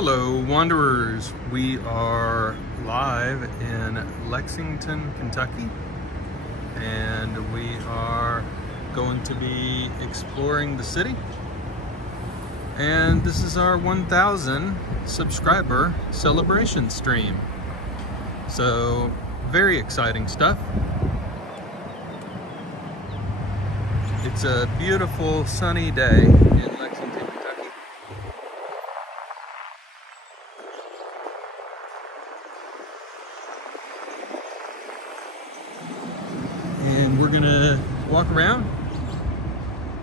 Hello, wanderers. We are live in Lexington, Kentucky, and we are going to be exploring the city. And this is our 1,000 subscriber celebration stream. So, very exciting stuff. It's a beautiful sunny day in Lexington, Kentucky. And we're gonna walk around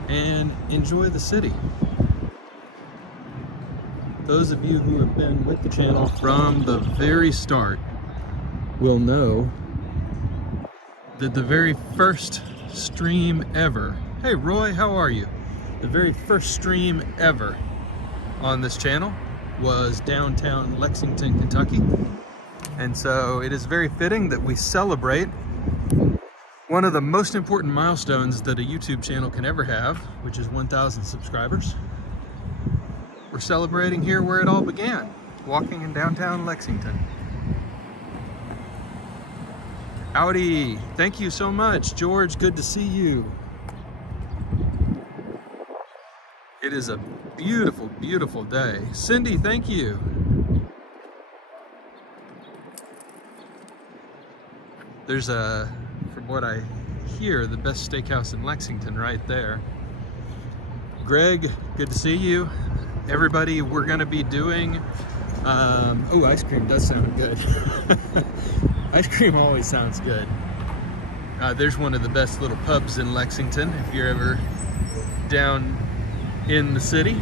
and enjoy the city. Those of you who have been with the channel from the very start will know that the very first stream ever, hey Roy, how are you? The very first stream ever on this channel was downtown Lexington, Kentucky. And so it is very fitting that we celebrate one of the most important milestones that a YouTube channel can ever have, which is 1,000 subscribers. We're celebrating here where it all began, walking in downtown Lexington. Howdy, thank you so much. George, good to see you. It is a beautiful, beautiful day. Cindy, thank you. There's from what I hear, the best steakhouse in Lexington right there. Greg, good to see you. Everybody, we're gonna be doing, oh, ice cream does sound good. Ice cream always sounds good. There's one of the best little pubs in Lexington if you're ever down in the city.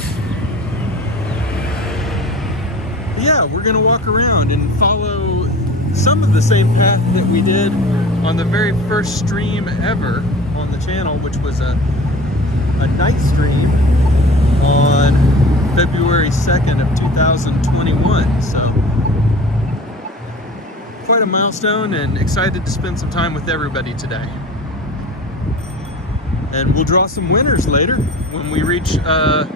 Yeah, we're gonna walk around and follow some of the same path that we did on the very first stream ever on the channel, which was a night stream on February 2nd of 2021. So quite a milestone, and excited to spend some time with everybody today. And we'll draw some winners later when we reach a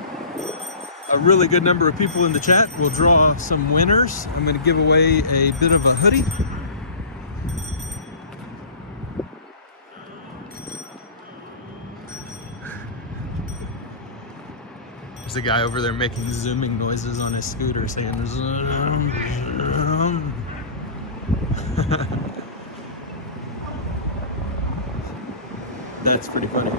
really good number of people in the chat. We'll draw some winners. I'm going to give away a bit of a hoodie. There's a guy over there making zooming noises on his scooter saying zoom, zoom. That's pretty funny.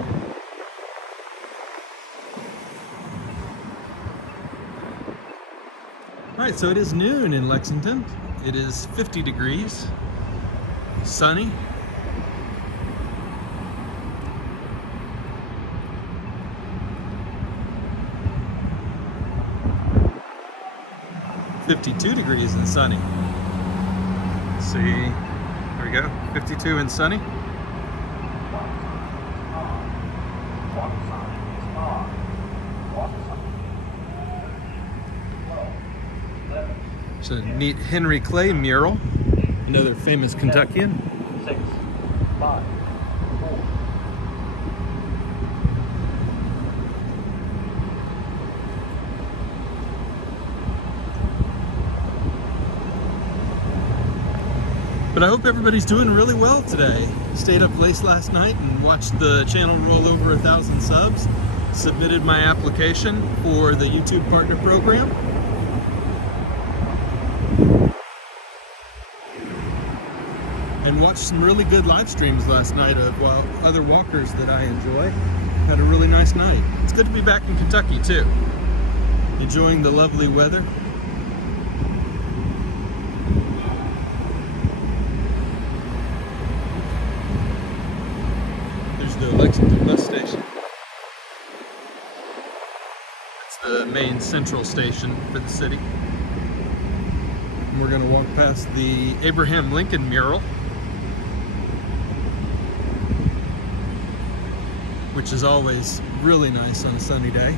Alright, so it is noon in Lexington. It is 50 degrees, sunny. $52 degrees and sunny. Let's see, there we go, 52 and sunny. It's a neat Henry Clay mural, another famous Kentuckian. 6, 5, 4. But I hope everybody's doing really well today. Stayed up late last night and watched the channel roll over 1,000 subs. Submitted my application for the YouTube Partner Program. And watched some really good live streams last night of other walkers that I enjoy. Had a really nice night. It's good to be back in Kentucky too. Enjoying the lovely weather. There's the Lexington Bus Station. It's the main central station for the city. And we're gonna walk past the Abraham Lincoln mural, which is always really nice on a sunny day.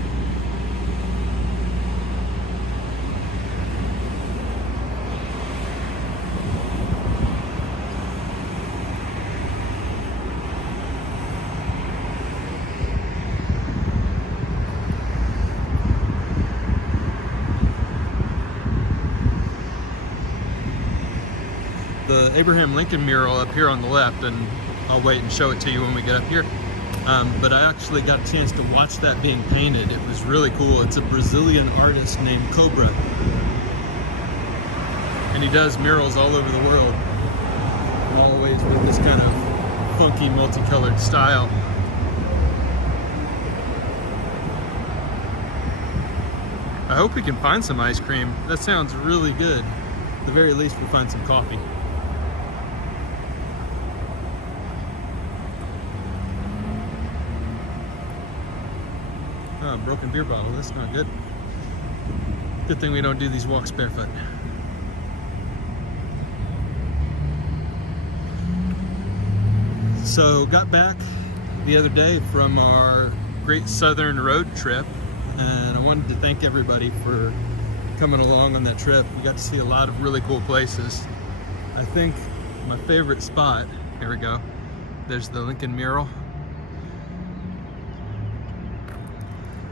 the Abraham Lincoln mural up here on the left, and I'll wait and show it to you when we get up here. But I actually got a chance to watch that being painted. It was really cool. It's a Brazilian artist named Cobra, and he does murals all over the world, always with this kind of funky multicolored style. I hope we can find some ice cream. That sounds really good. At the very least, we'll find some coffee. Oh, broken beer bottle. That's not good. Good thing we don't do these walks barefoot. So, got back the other day from our Great Southern Road trip, and I wanted to thank everybody for coming along on that trip. We got to see a lot of really cool places. I think my favorite spot, here we go, there's the Lincoln Mural.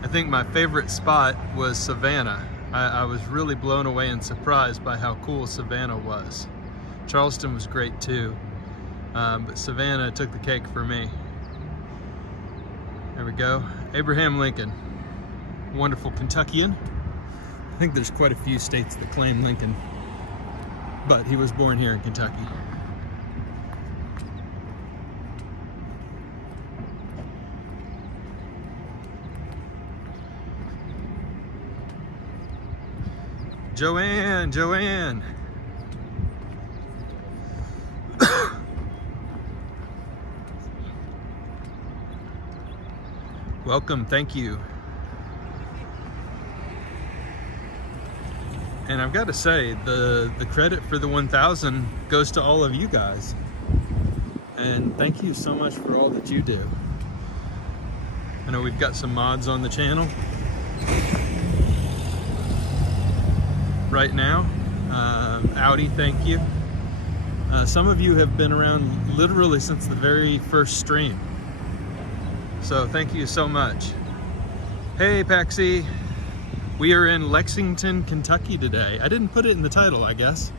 I think my favorite spot was Savannah. I was really blown away and surprised by how cool Savannah was. Charleston was great too, but Savannah took the cake for me. There we go, Abraham Lincoln. Wonderful Kentuckian. I think there's quite a few states that claim Lincoln, but he was born here in Kentucky. Joanne. Welcome, thank you. And I've got to say, the credit for the 1,000 goes to all of you guys. And thank you so much for all that you do. I know we've got some mods on the channel right now. Audi, thank you. Some of you have been around literally since the very first stream. So thank you so much. Hey, Paxi. We are in Lexington, Kentucky today. I didn't put it in the title, I guess.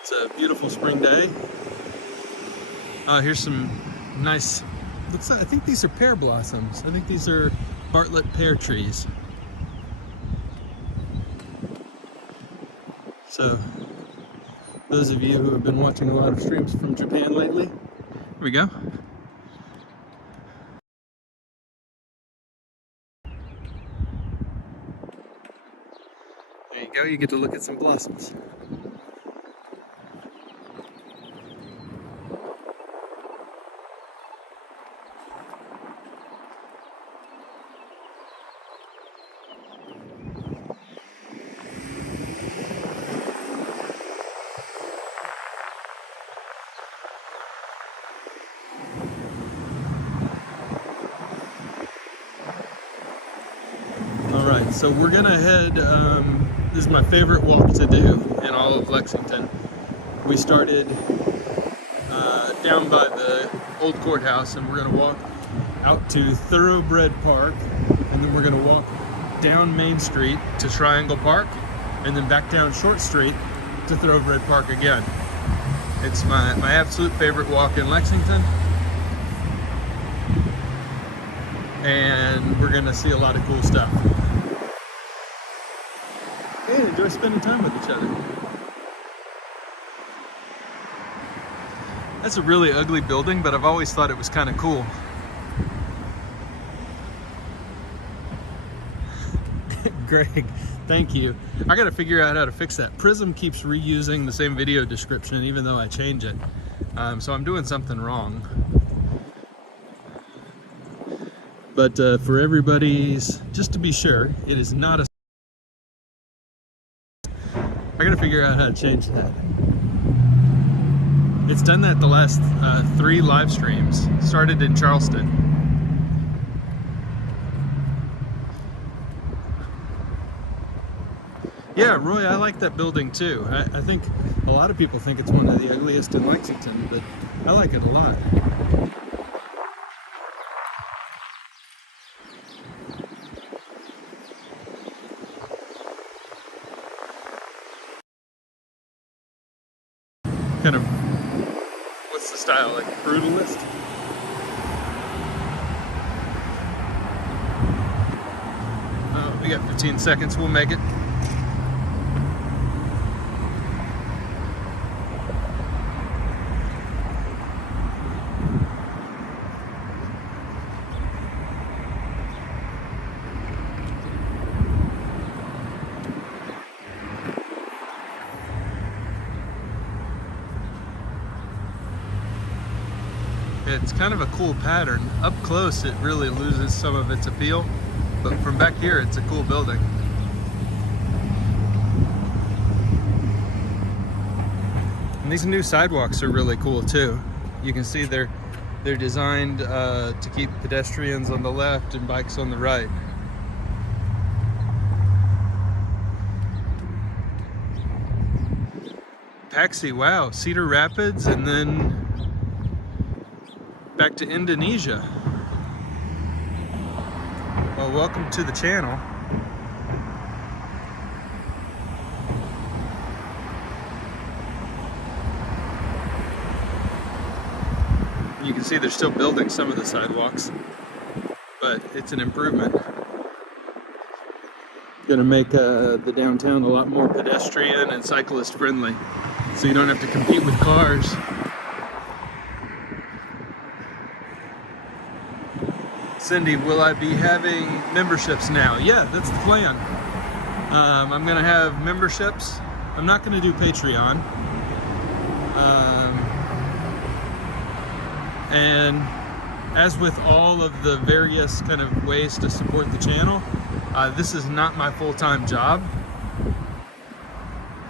It's a beautiful spring day. Here's some nice, I think these are pear blossoms. I think these are Bartlett pear trees. So, those of you who have been watching a lot of streams from Japan lately, here we go. There you go, you get to look at some blossoms. So we're gonna head, this is my favorite walk to do in all of Lexington. We started down by the old courthouse, and we're gonna walk out to Thoroughbred Park, and then we're gonna walk down Main Street to Triangle Park, and then back down Short Street to Thoroughbred Park again. It's my absolute favorite walk in Lexington, and we're gonna see a lot of cool stuff. And enjoy spending time with each other. That's a really ugly building, but I've always thought it was kind of cool. Greg, thank you. I gotta figure out how to fix that. Prism keeps reusing the same video description even though I change it. So I'm doing something wrong. But for everybody's, just to be sure, it is not a... I gotta figure out how to change that. It's done that the last 3 live streams. Started in Charleston. Yeah, Roy, I like that building too. I think a lot of people think it's one of the ugliest in Lexington, but I like it a lot. Kind of, what's the style, like brutalist? Oh, we got 15 seconds, we'll make it. It's kind of a cool pattern. Up close, it really loses some of its appeal, but from back here, it's a cool building. And these new sidewalks are really cool too. You can see they're designed to keep pedestrians on the left and bikes on the right. Paxi, wow, Cedar Rapids, and then back to Indonesia. Well, welcome to the channel. You can see they're still building some of the sidewalks, but it's an improvement. Gonna make the downtown a lot more pedestrian and cyclist friendly, so you don't have to compete with cars. Cindy, will I be having memberships now? Yeah, that's the plan. I'm gonna have memberships. I'm not gonna do Patreon. And as with all of the various kind of ways to support the channel, this is not my full-time job.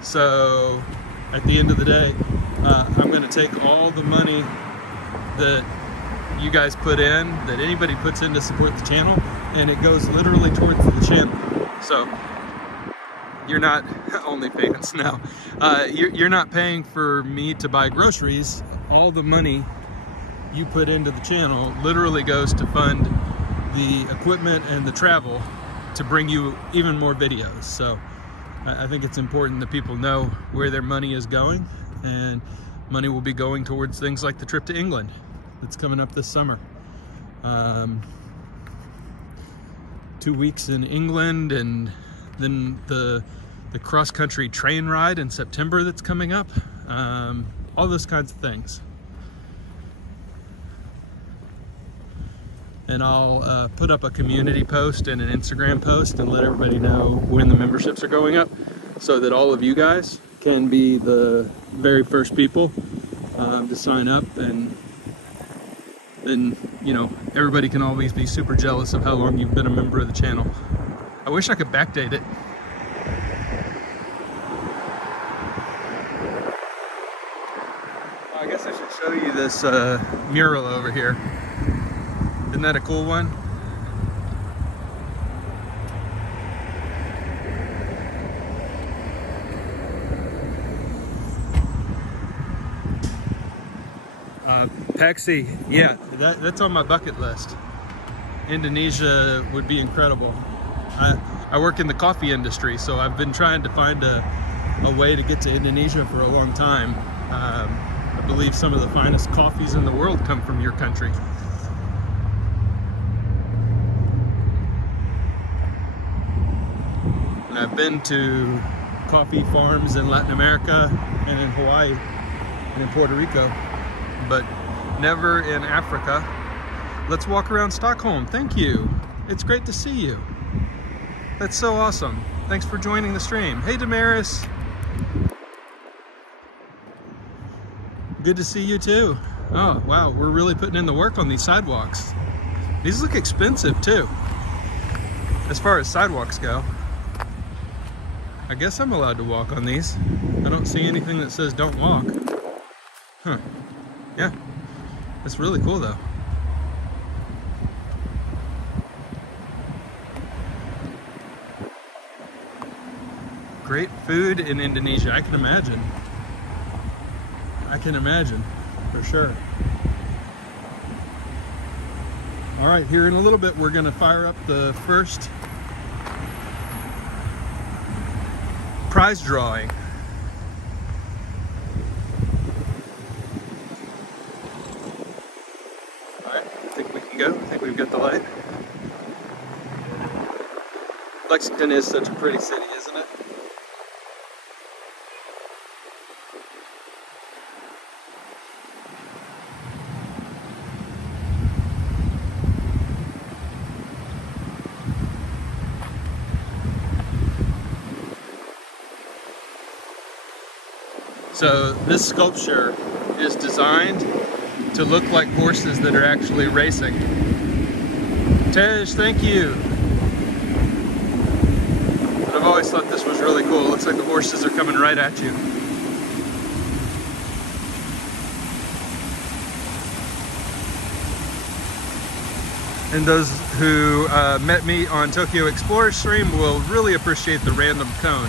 So at the end of the day, I'm gonna take all the money that you guys put in, that anybody puts in to support the channel, and it goes literally towards the channel. So you're not OnlyFans now. You're not paying for me to buy groceries. All the money you put into the channel literally goes to fund the equipment and the travel to bring you even more videos. So I think it's important that people know where their money is going, and money will be going towards things like the trip to England that's coming up this summer. 2 weeks in England, and then the cross-country train ride in September that's coming up. All those kinds of things. And I'll put up a community post and an Instagram post and let everybody know when the memberships are going up, so that all of you guys can be the very first people to sign up, and then, you know, everybody can always be super jealous of how long you've been a member of the channel. I wish I could backdate it. I guess I should show you this mural over here. Isn't that a cool one? Paxi, yeah, that's on my bucket list. Indonesia would be incredible. I work in the coffee industry, so I've been trying to find a way to get to Indonesia for a long time. I believe some of the finest coffees in the world come from your country. And I've been to coffee farms in Latin America and in Hawaii and in Puerto Rico, but never in Africa. Let's walk around Stockholm. Thank you. It's great to see you. That's so awesome. Thanks for joining the stream. Hey, Damaris. Good to see you too. Oh, wow. We're really putting in the work on these sidewalks. These look expensive too, as far as sidewalks go. I guess I'm allowed to walk on these. I don't see anything that says don't walk. Huh. Yeah. That's really cool though. Great food in Indonesia, I can imagine. I can imagine, for sure. All right, here in a little bit, we're gonna fire up the first prize drawing. All right, I think we can go. I think we've got the light. Lexington is such a pretty city, isn't it? So this sculpture is designed to look like horses that are actually racing. Tej, thank you. But I've always thought this was really cool. It looks like the horses are coming right at you. And those who met me on Tokyo Explorer stream will really appreciate the random cone.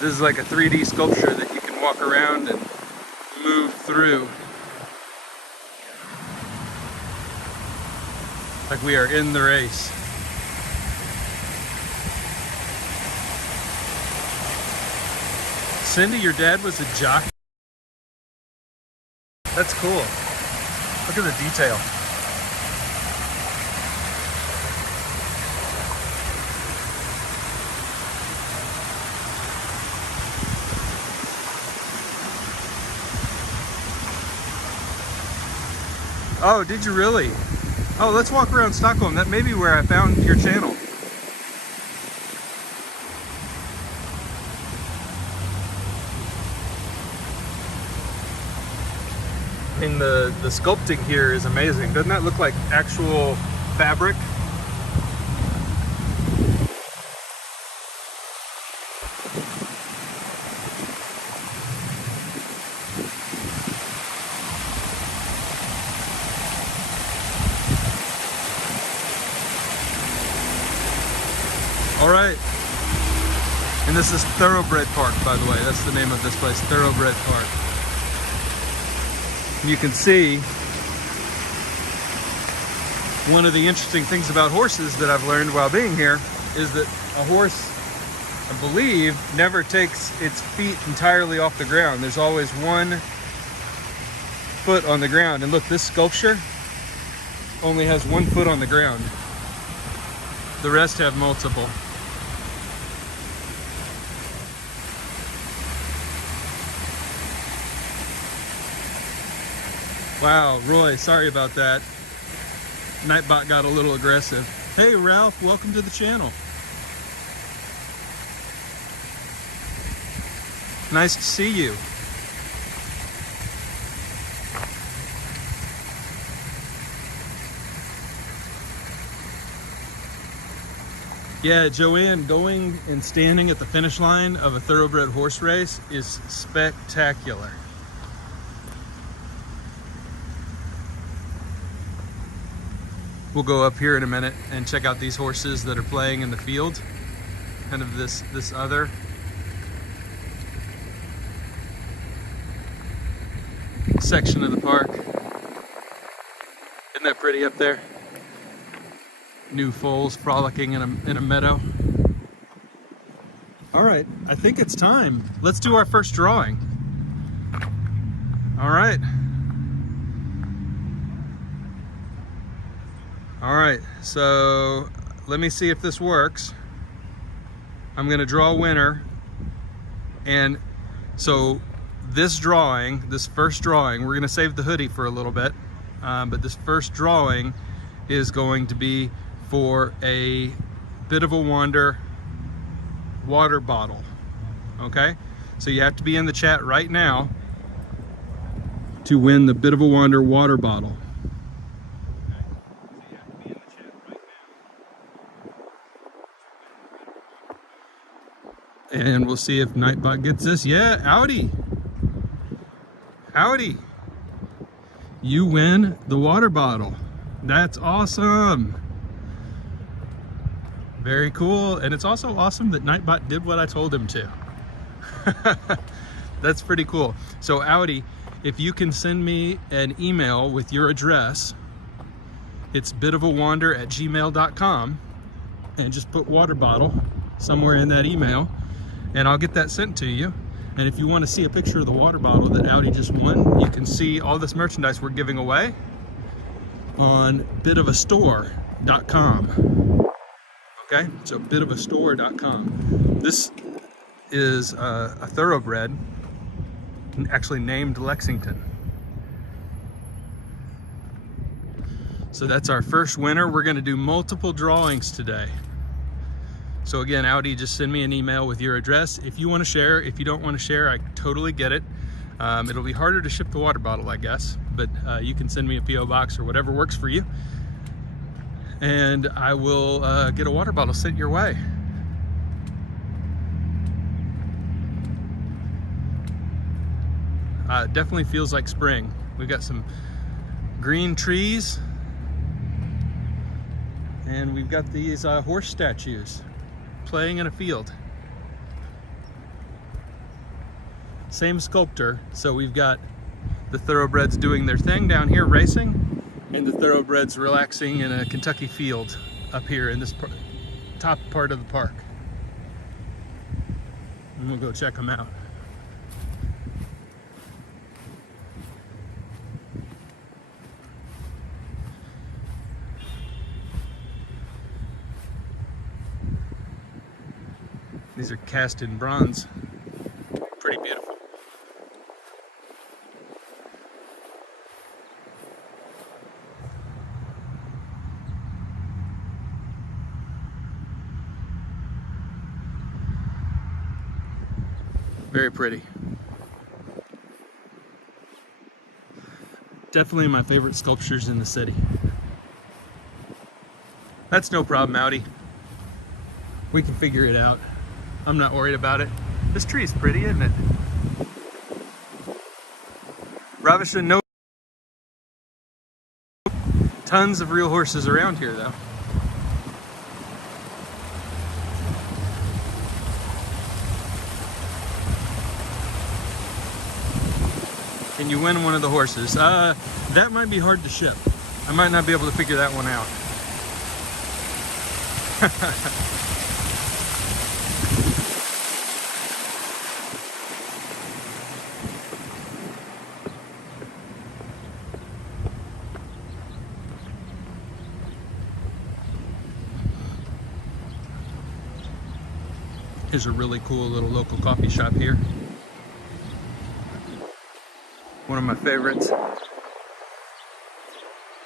This is like a 3D sculpture that you can walk around and move through. Like we are in the race. Cindy, your dad was a jockey? That's cool. Look at the detail. Oh, did you really? Oh, let's walk around Stockholm. That may be where I found your channel. I mean, the sculpting here is amazing. Doesn't that look like actual fabric? All right, and this is Thoroughbred Park, by the way. That's the name of this place, Thoroughbred Park. And you can see one of the interesting things about horses that I've learned while being here is that a horse, I believe, never takes its feet entirely off the ground. There's always one foot on the ground. And look, this sculpture only has one foot on the ground. The rest have multiple. Wow, Roy, sorry about that. Nightbot got a little aggressive. Hey Ralph, welcome to the channel. Nice to see you. Yeah, Joanne, going and standing at the finish line of a thoroughbred horse race is spectacular. We'll go up here in a minute and check out these horses that are playing in the field. Kind of this other section of the park. Isn't that pretty up there? New foals frolicking in a meadow. All right, I think it's time. Let's do our first drawing. All right. All right, so let me see if this works. I'm gonna draw a winner. And so this drawing, this first drawing, we're gonna save the hoodie for a little bit, but this first drawing is going to be for a Bit of a Wander water bottle, okay? So you have to be in the chat right now to win the Bit of a Wander water bottle. And we'll see if Nightbot gets this. Yeah, howdy. Howdy. You win the water bottle. That's awesome. Very cool. And it's also awesome that Nightbot did what I told him to. That's pretty cool. So Audi, if you can send me an email with your address, it's bitofawander@gmail.com, and just put water bottle somewhere in that email, and I'll get that sent to you. And if you want to see a picture of the water bottle that Audi just won, you can see all this merchandise we're giving away on bitofastore.com. Okay, so bitofastore.com. This is a thoroughbred, actually named Lexington. So that's our first winner. We're going to do multiple drawings today. So again, Audi, just send me an email with your address. If you want to share, if you don't want to share, I totally get it. It'll be harder to ship the water bottle, I guess, but you can send me a P.O. box or whatever works for you. And I will get a water bottle sent your way. It definitely feels like spring. We've got some green trees, and we've got these horse statues playing in a field. Same sculptor, so we've got the thoroughbreds doing their thing down here racing, and the thoroughbreds relaxing in a Kentucky field up here in this top part of the park. And we'll go check them out. These are cast in bronze. Pretty beautiful. Very pretty. Definitely my favorite sculptures in the city. That's no problem, Audi. We can figure it out. I'm not worried about it. This tree is pretty, isn't it? Ravish, no. Tons of real horses around here, though. Can you win one of the horses? That might be hard to ship. I might not be able to figure that one out. Here's a really cool little local coffee shop here. One of my favorites.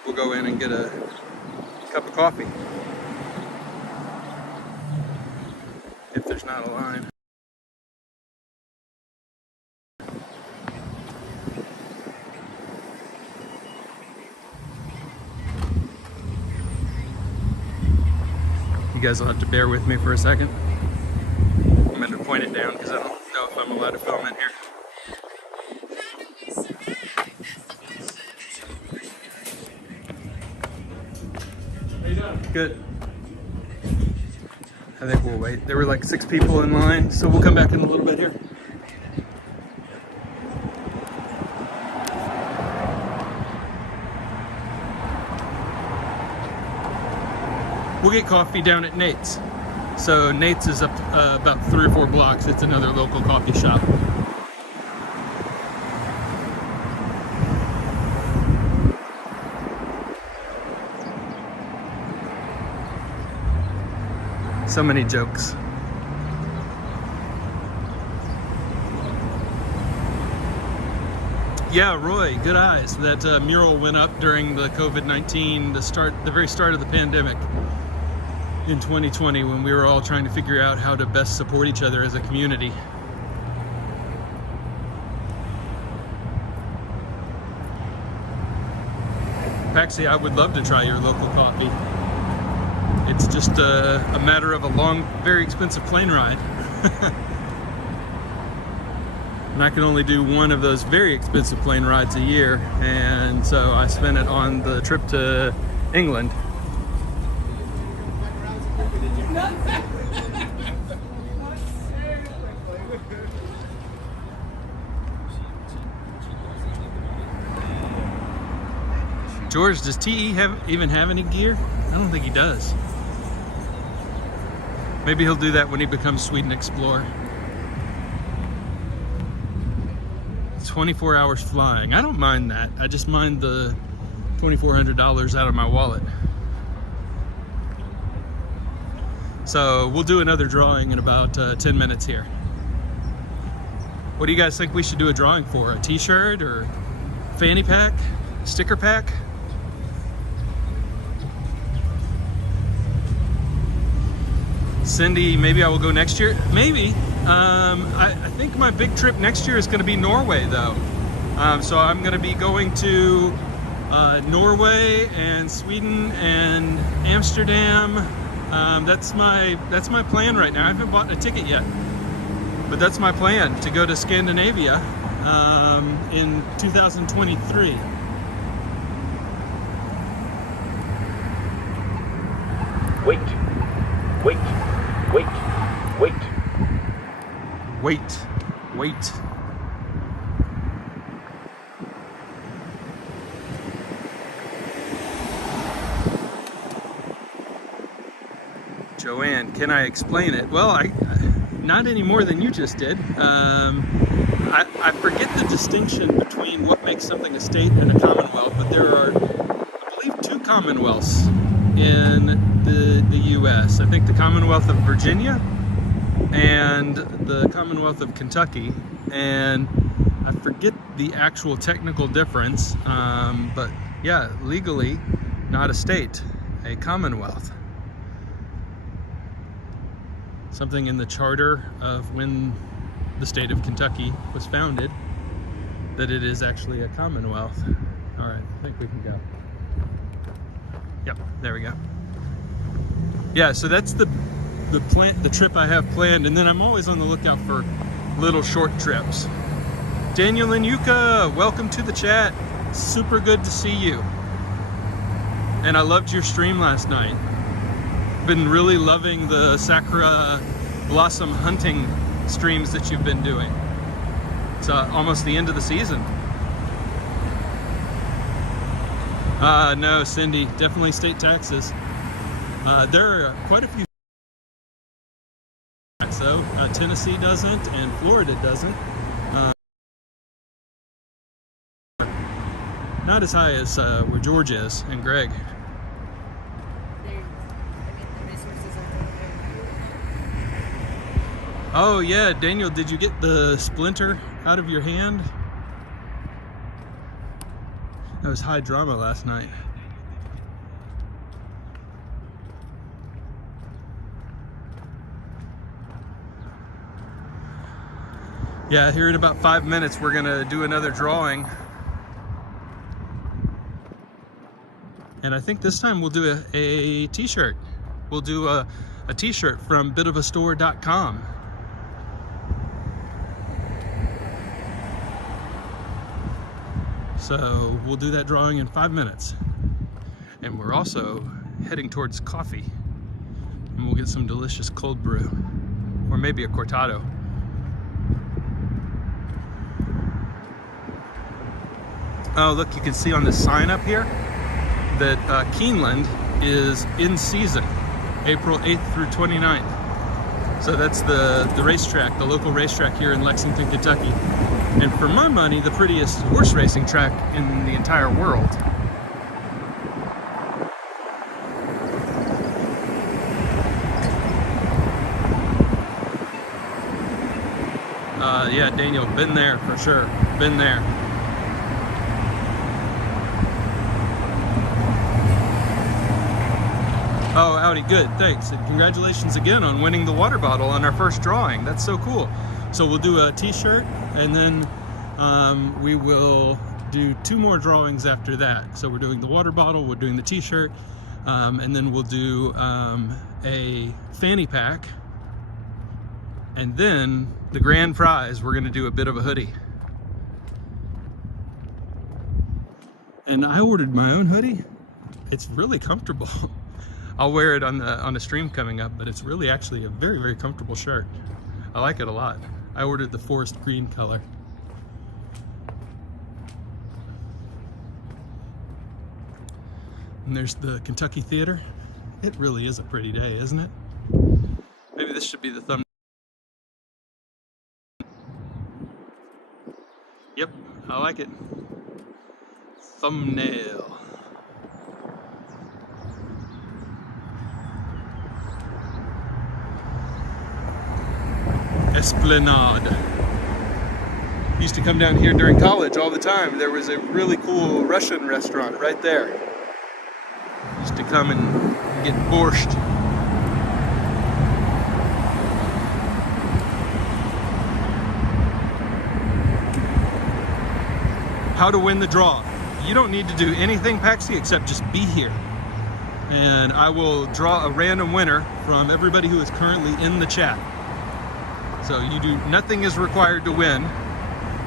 We'll go in and get a cup of coffee. If there's not a line. You guys will have to bear with me for a second. I'm going to point it down because I don't know if I'm allowed to film in here. How you doing? Good. I think we'll wait. There were like 6 people in line, so we'll come back in a little bit here. We'll get coffee down at Nate's. So Nate's is up about 3 or 4 blocks. It's another local coffee shop. So many jokes. Yeah, Roy, good eyes. That mural went up during the COVID-19, the very start of the pandemic in 2020, when we were all trying to figure out how to best support each other as a community. Paxi, I would love to try your local coffee. It's just a matter of a long, very expensive plane ride. And I can only do one of those very expensive plane rides a year, and so I spent it on the trip to England. George, does TE even have any gear? I don't think he does. Maybe he'll do that when he becomes Sweden Explorer. 24 hours flying. I don't mind that. I just mind the $2,400 out of my wallet. So we'll do another drawing in about 10 minutes here. What do you guys think we should do a drawing for? A t-shirt or fanny pack? Sticker pack? Cindy, maybe I will go next year. Maybe. I think my big trip next year is going to be Norway, though. So I'm going to be going to Norway and Sweden and Amsterdam. That's my plan right now. I haven't bought a ticket yet, but that's my plan, to go to Scandinavia in 2023. Wait. Joanne, can I explain it? Well, not any more than you just did. I forget the distinction between what makes something a state and a commonwealth, but there are, I believe, 2 commonwealths in the U.S. I think the Commonwealth of Virginia and the Commonwealth of Kentucky, and I forget the actual technical difference, but yeah, legally not a state, a commonwealth. Something in the charter of when the state of Kentucky was founded, that it is actually a commonwealth. All right, I think we can go. Yep, there we go. Yeah, so that's the trip I have planned, and then I'm always on the lookout for little short trips. Daniel and Yuka, welcome to the chat. Super good to see you. And I loved your stream last night. Been really loving the sakura blossom hunting streams that you've been doing. It's almost the end of the season. No, Cindy, definitely state taxes. There are quite a few. So Tennessee doesn't, and Florida doesn't. Not as high as where George is and Greg. Oh yeah, Daniel, did you get the splinter out of your hand? That was high drama last night. Yeah, here in about 5 minutes we're gonna do another drawing. And I think this time we'll do a t-shirt. We'll do a t-shirt from bitofastore.com. So we'll do that drawing in 5 minutes. And we're also heading towards coffee. And we'll get some delicious cold brew. Or maybe a cortado. Oh, look, you can see on this sign up here that Keeneland is in season, April 8th through 29th. So that's the racetrack, the local racetrack here in Lexington, Kentucky. And for my money, the prettiest horse racing track in the entire world. Yeah, Daniel, been there for sure, been there. Oh, Audi, good, thanks. And congratulations again on winning the water bottle on our first drawing. That's so cool. So we'll do a t-shirt, and then we will do 2 more drawings after that. So we're doing the water bottle, we're doing the t-shirt, and then we'll do a fanny pack. And then the grand prize, we're gonna do a bit of a hoodie. And I ordered my own hoodie. It's really comfortable. I'll wear it on the stream coming up, but it's really actually a very, very comfortable shirt. I like it a lot. I ordered the forest green color. And there's the Kentucky Theater. It really is a pretty day, isn't it? Maybe this should be the thumbnail. Yep, I like it. Thumbnail. Esplanade. Used to come down here during college all the time. There was a really cool Russian restaurant right there. Used to come and get borscht. How to win the draw. You don't need to do anything, Paxi, except just be here. And I will draw a random winner from everybody who is currently in the chat. So nothing is required to win.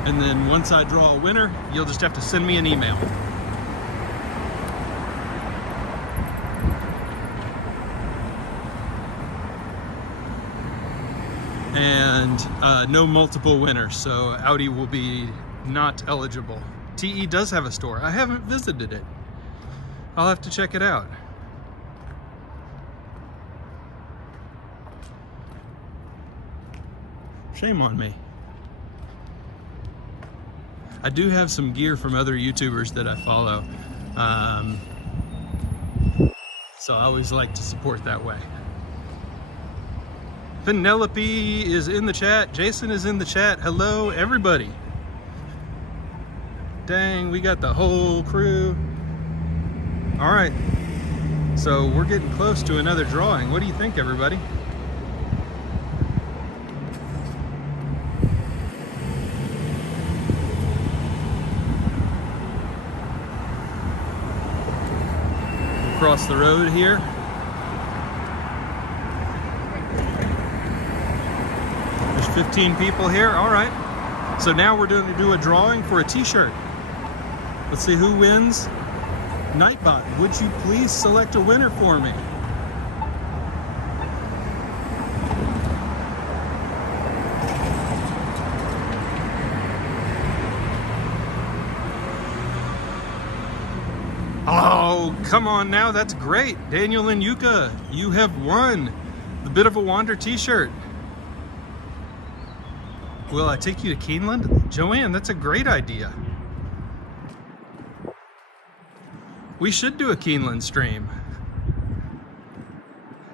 And then once I draw a winner, you'll just have to send me an email. And no multiple winners, so Audi will be not eligible. TE does have a store. I haven't visited it. I'll have to check it out. Shame on me. I do have some gear from other YouTubers that I follow. So I always like to support that way. Penelope is in the chat. Jason is in the chat. Hello, everybody. Dang, we got the whole crew. All right, so we're getting close to another drawing. What do you think, everybody? Across the road here. There's 15 people here. All right. So now we're going to do a drawing for a t-shirt. Let's see who wins. Nightbot, would you please select a winner for me? Oh, come on now, that's great. Daniel and Yuka, you have won the Bit of a Wander t-shirt. Will I take you to Keeneland? Joanne, that's a great idea. We should do a Keeneland stream.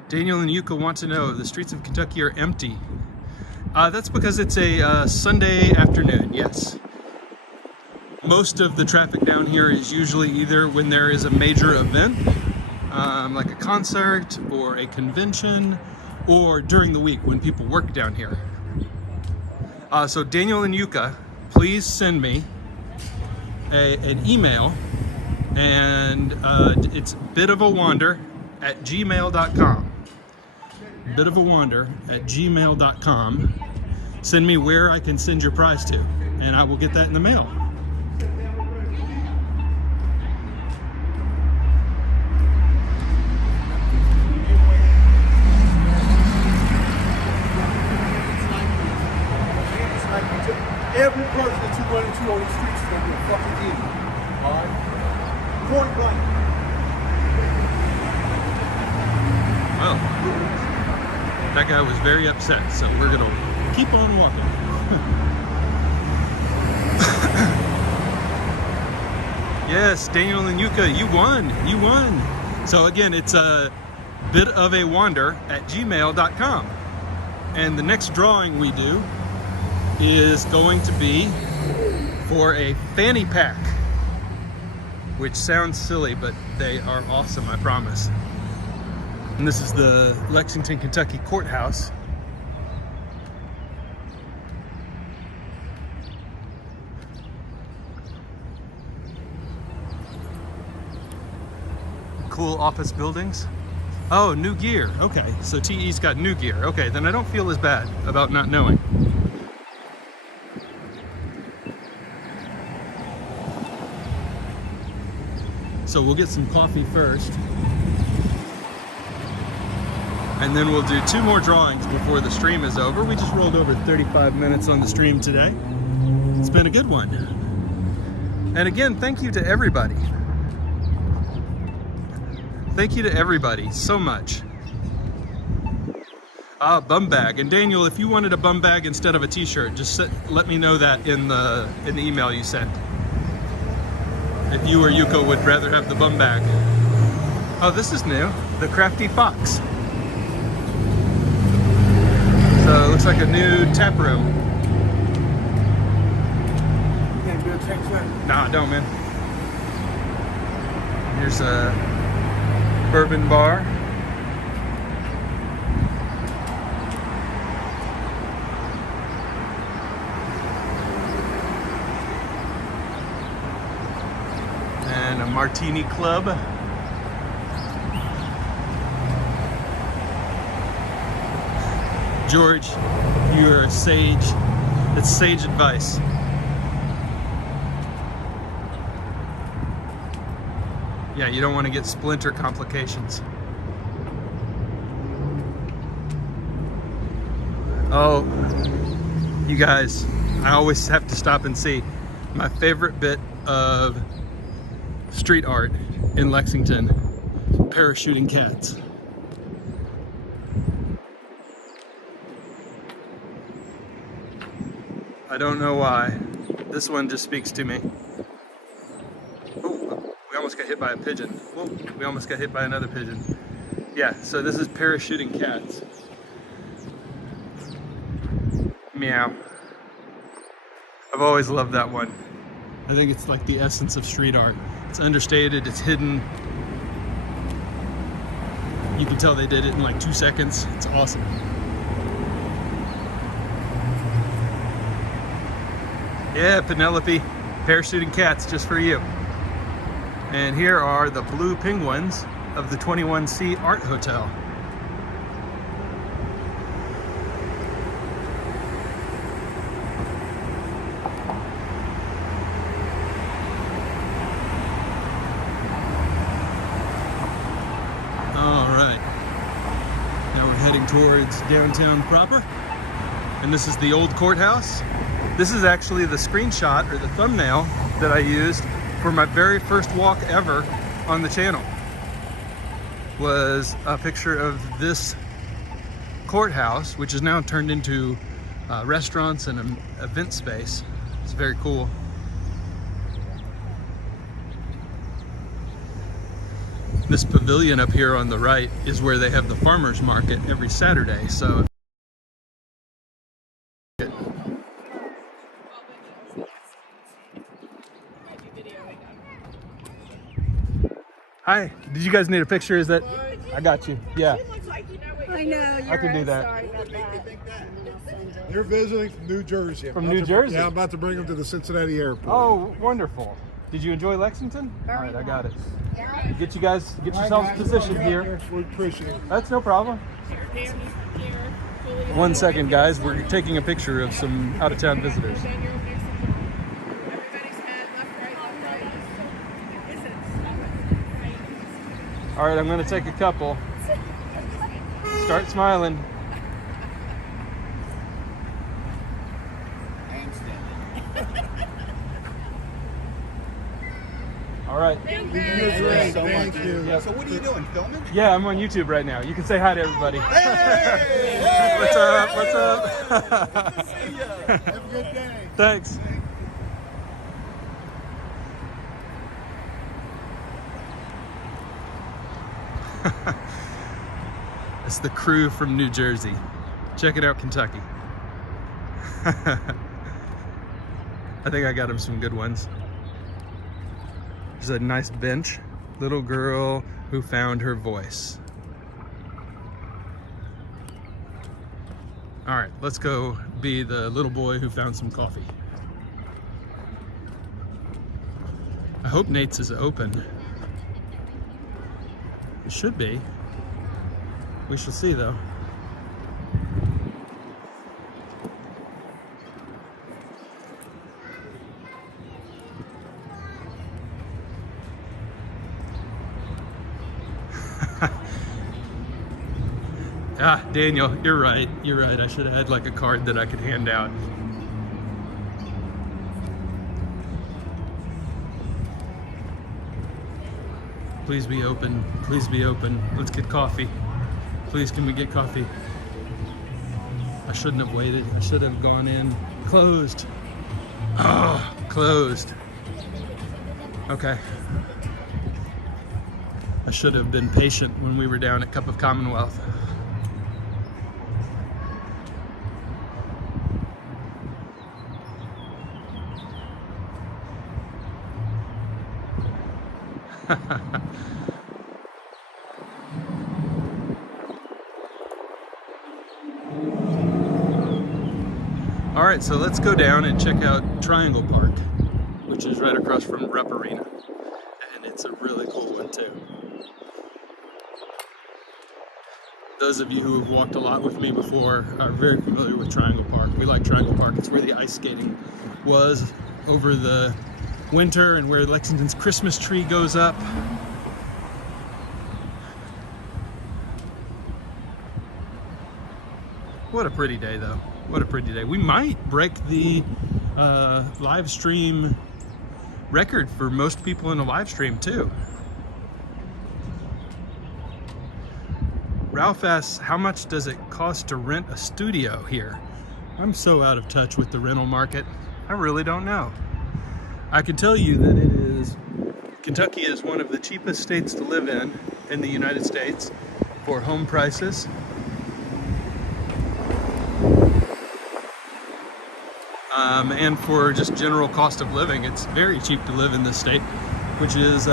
Daniel and Yuka want to know, the streets of Kentucky are empty. That's because it's a Sunday afternoon, yes. Most of the traffic down here is usually either when there is a major event, like a concert or a convention, or during the week when people work down here. So Daniel and Yuka, please send me an email, and it's bitofawander@gmail.com. bitofawander@gmail.com. Send me where I can send your prize to, and I will get that in the mail. Every person that you run into on the streets is gonna be a fucking idiot. Alright? Point blank. Well, that guy was very upset, so we're gonna keep on walking. Yes, Daniel and Yuka, you won. You won. So again, it's a bitofawander@gmail.com. And the next drawing we do is going to be for a fanny pack, which sounds silly, but they are awesome, I promise. And this is the Lexington, Kentucky Courthouse. Cool office buildings. Oh, new gear. Okay, so TE's got new gear. Okay, then I don't feel as bad about not knowing. So we'll get some coffee first. And then we'll do 2 more drawings before the stream is over. We just rolled over 35 minutes on the stream today. It's been a good one. And again, thank you to everybody. Thank you to everybody so much. Bum bag. And Daniel, if you wanted a bum bag instead of a t-shirt, just let me know that in the email you sent. If you or Yuko would rather have the bum bag. Oh, this is new. The Crafty Fox. So it looks like a new tap room. You can't do a check check. Nah, don't, man. Here's a bourbon bar. And a martini club. George, you're a sage. It's sage advice. Yeah, you don't want to get splinter complications. Oh, you guys, I always have to stop and see. My favorite bit of street art in Lexington, parachuting cats. I don't know why. This one just speaks to me. Oh, we almost got hit by a pigeon. Whoa, we almost got hit by another pigeon. Yeah, so this is parachuting cats. Meow. I've always loved that one. I think it's like the essence of street art. It's understated, it's hidden. You can tell they did it in like 2 seconds. It's awesome. Yeah, Penelope, parachuting cats just for you. And here are the blue penguins of the 21C Art Hotel. All right, now we're heading towards downtown proper. And this is the old courthouse. This is actually the screenshot or the thumbnail that I used for my very first walk ever on the channel. Was a picture of this courthouse, which is now turned into restaurants and an event space. It's very cool. This pavilion up here on the right is where they have the farmers market every Saturday. So hi, did you guys need a picture? Is that, I got you, yeah. I know, I can do that. Sorry about that. They're visiting from New Jersey. From New Jersey? Yeah, I'm about to bring them to the Cincinnati airport. Oh, wonderful. Did you enjoy Lexington? All right, I got it. Get yourselves positioned here. We appreciate it. That's no problem. 1 second, guys. We're taking a picture of some out-of-town visitors. All right, I'm going to take a couple. Start smiling. All right. Thank you so much. Yeah. So what are you doing, filming? Yeah, I'm on YouTube right now. You can say hi to everybody. Hey! What's up? What's up? Good to see ya. Have a good day. Thanks. It's the crew from New Jersey. Checking out Kentucky. I think I got him some good ones. There's a nice bench. Little girl who found her voice. All right, let's go be the little boy who found some coffee. I hope Nate's is open. It should be. We shall see though. Daniel, you're right. You're right. I should have had like a card that I could hand out. Please be open. Please be open. Let's get coffee. Please, can we get coffee? I shouldn't have waited. I should have gone in. Closed. Oh, closed. Okay. I should have been patient when we were down at Cup of Commonwealth. All right, so let's go down and check out Tranquil Park, which is right across from Rupp Arena. And it's a really cool one too. Those of you who have walked a lot with me before are very familiar with Tranquil Park. We like Tranquil Park. It's where the ice skating was over the winter and where Lexington's Christmas tree goes up. What a pretty day though. What a pretty day. We might break the live stream record for most people in a live stream too. Ralph asks, how much does it cost to rent a studio here? I'm so out of touch with the rental market. I really don't know. I can tell you that Kentucky is one of the cheapest states to live in the United States for home prices. And for just general cost of living, it's very cheap to live in this state, which is,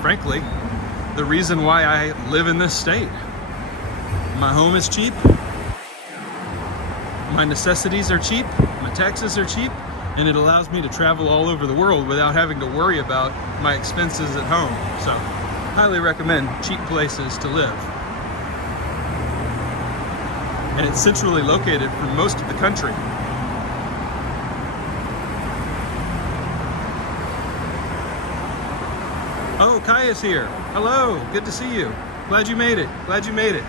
frankly, the reason why I live in this state. My home is cheap, my necessities are cheap, my taxes are cheap, and it allows me to travel all over the world without having to worry about my expenses at home. So, highly recommend cheap places to live. And it's centrally located for most of the country. Oh, Kai is here. Hello, good to see you. Glad you made it. Glad you made it.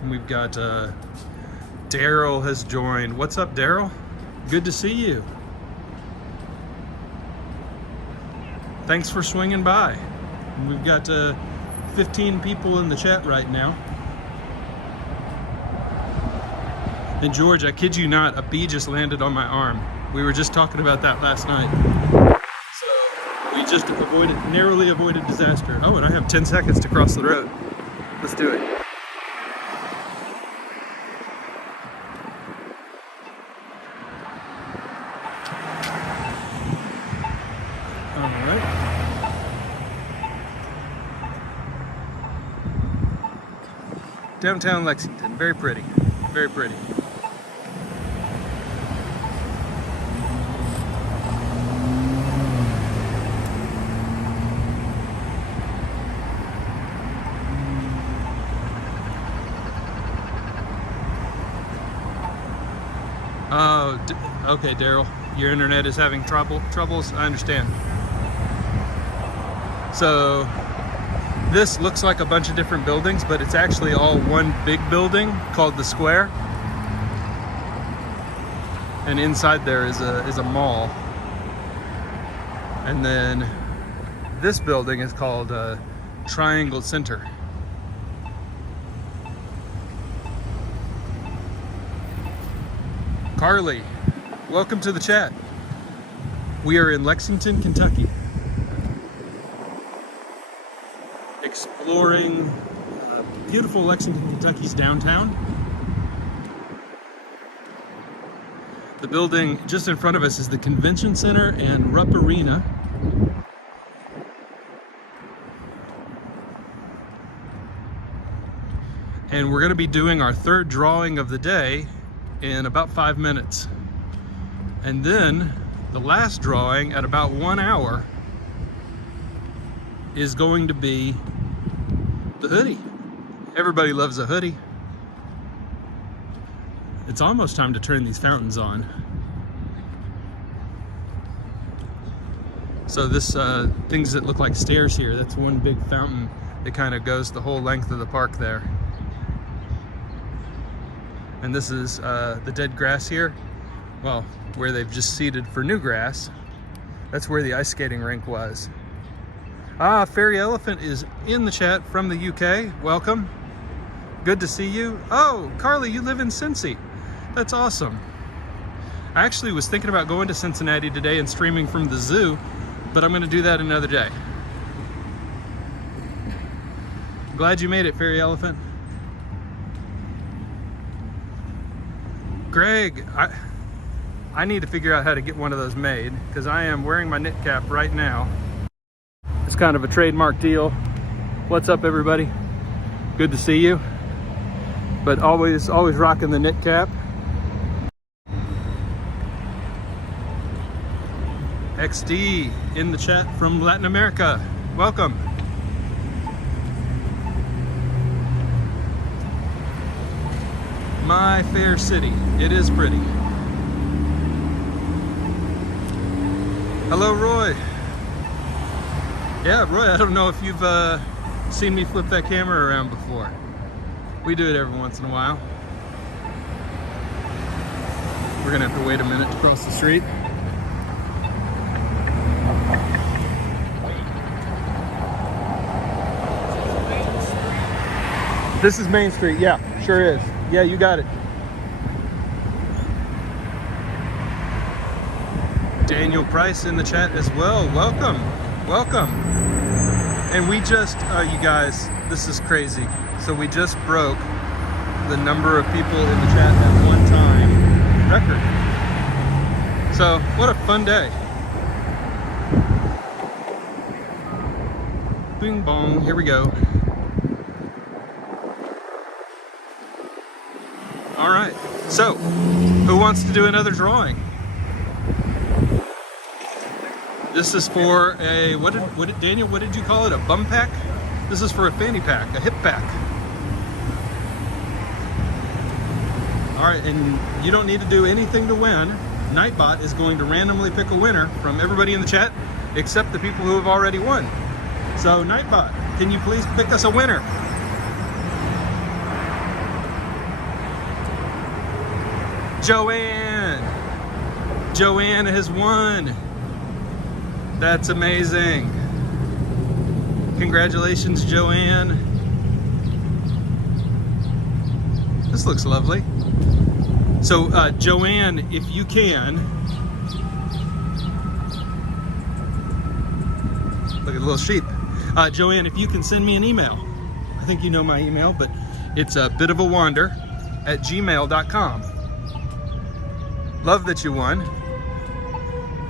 And we've got Daryl has joined. What's up, Daryl? Good to see you. Thanks for swinging by. And we've got 15 people in the chat right now. And George, I kid you not, a bee just landed on my arm. We were just talking about that last night. So we just narrowly avoided disaster. Oh, and I have 10 seconds to cross the road. Let's do it. All right. Downtown Lexington, very pretty, very pretty. Oh, okay, Daryl. Your internet is having troubles. I understand. So this looks like a bunch of different buildings, but it's actually all one big building called the Square. And inside there is a mall. And then this building is called Triangle Center. Carly, welcome to the chat. We are in Lexington, Kentucky, exploring beautiful Lexington, Kentucky's downtown. The building just in front of us is the Convention Center and Rupp Arena. And we're going to be doing our third drawing of the day in about 5 minutes. And then the last drawing at about 1 hour is going to be the hoodie. Everybody loves a hoodie. It's almost time to turn these fountains on. So this things that look like stairs here, that's one big fountain that kind of goes the whole length of the park there. And this is the dead grass here. Well, where they've just seeded for new grass. That's where the ice skating rink was. Ah, Fairy Elephant is in the chat from the UK. Welcome. Good to see you. Oh, Carly, you live in Cincy. That's awesome. I actually was thinking about going to Cincinnati today and streaming from the zoo, but I'm going to do that another day. Glad you made it, Fairy Elephant. Greg, I need to figure out how to get one of those made, because I am wearing my knit cap right now. It's kind of a trademark deal. What's up, everybody? Good to see you. But always rocking the knit cap. XD in the chat from Latin America. Welcome. My fair city. It is pretty. Hello, Roy. Yeah, Roy, I don't know if you've seen me flip that camera around before. We do it every once in a while. We're gonna have to wait a minute to cross the street. This is Main Street, yeah, sure is. Yeah, you got it. Daniel Price in the chat as well. Welcome, welcome. And we just, you guys, this is crazy. So we just broke the number of people in the chat at one time record. So what a fun day. Bing bong, here we go. All right, so who wants to do another drawing? This is for a, Daniel, what did you call it? A bum pack? This is for a fanny pack, a hip pack. All right, and you don't need to do anything to win. Nightbot is going to randomly pick a winner from everybody in the chat, except the people who have already won. So Nightbot, can you please pick us a winner? Joanne! Joanne has won. That's amazing. Congratulations, Joanne. This looks lovely. So, Joanne, if you can, look at the little sheep. Joanne, if you can send me an email. I think you know my email, but it's bitofawander@gmail.com. Love that you won.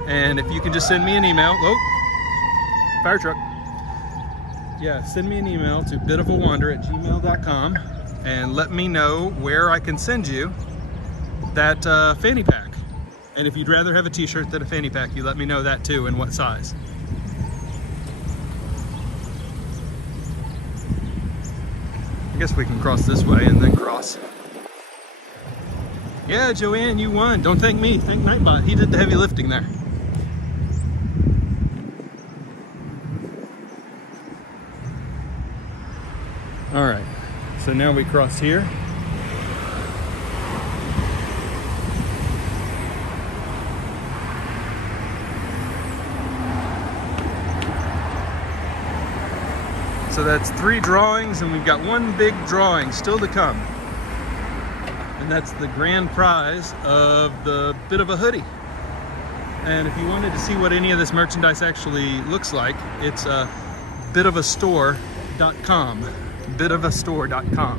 And if you can just send me an email, whoa, fire truck. Yeah, send me an email to bitofawander@gmail.com and let me know where I can send you that fanny pack. And if you'd rather have a t-shirt than a fanny pack, you let me know that too, and what size. I guess we can cross this way and then cross. Yeah, Joanne, you won. Don't thank me, thank Nightbot. He did the heavy lifting there. All right, so now we cross here. So that's 3 drawings, and we've got one big drawing still to come. And that's the grand prize of the Bit of a Hoodie. And if you wanted to see what any of this merchandise actually looks like, it's bitofastore.com. bitofastore.com.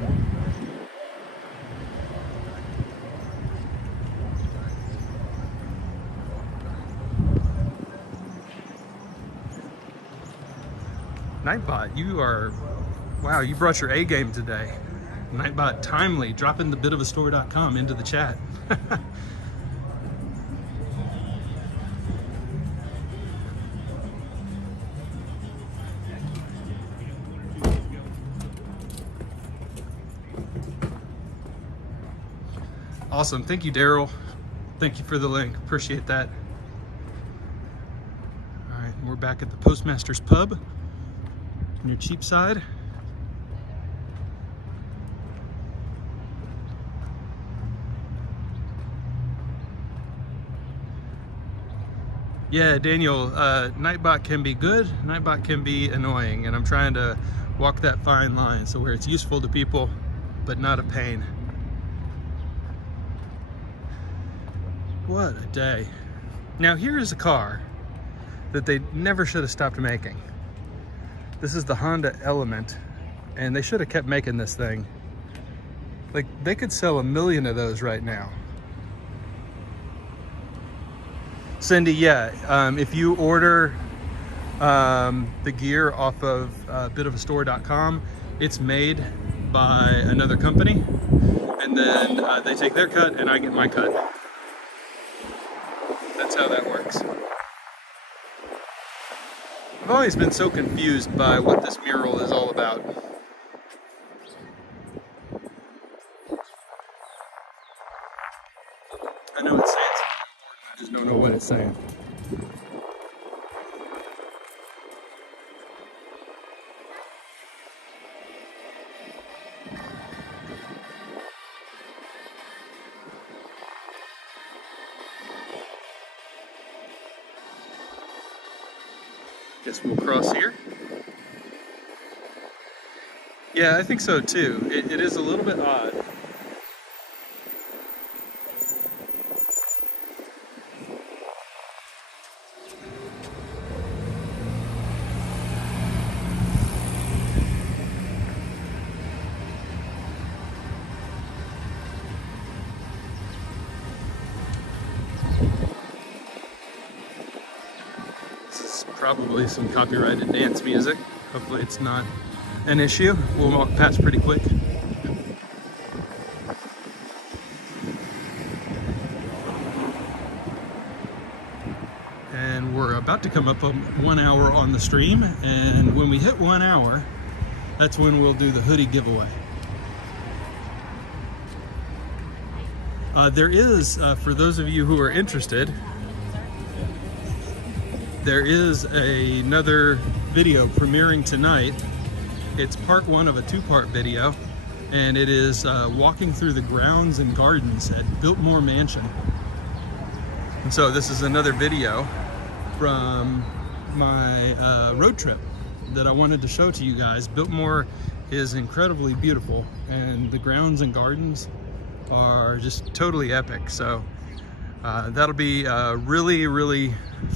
Nightbot, you are, wow, you brought your A game today. Nightbot timely, dropping the bitofastore.com into the chat. Awesome, thank you, Daryl. Thank you for the link, appreciate that. All right, we're back at the Postmaster's Pub on your cheap side. Yeah, Daniel, Nightbot can be good, Nightbot can be annoying, and I'm trying to walk that fine line so where it's useful to people, but not a pain. What a day. Now here is a car that they never should have stopped making. This is the Honda Element, and they should have kept making this thing. Like, they could sell 1 million of those right now. Cindy, yeah, if you order the gear off of bitofastore.com, it's made by another company, and then they take their cut and I get my cut. That's how that works. I've always been so confused by what this mural is all about. I know it's saying something important, I just don't know what it's saying. Guess we'll cross here. Yeah, I think so too. It is a little bit odd. Probably some copyrighted dance music. Hopefully it's not an issue. We'll walk past pretty quick. And we're about to come up on 1 hour on the stream, and when we hit 1 hour, that's when we'll do the hoodie giveaway. There is, for those of you who are interested, there is another video premiering tonight. It's part 1 of a 2-part video, and it is walking through the grounds and gardens at Biltmore Mansion. And so this is another video from my road trip that I wanted to show to you guys. Biltmore is incredibly beautiful, and the grounds and gardens are just totally epic. So that'll be a really, really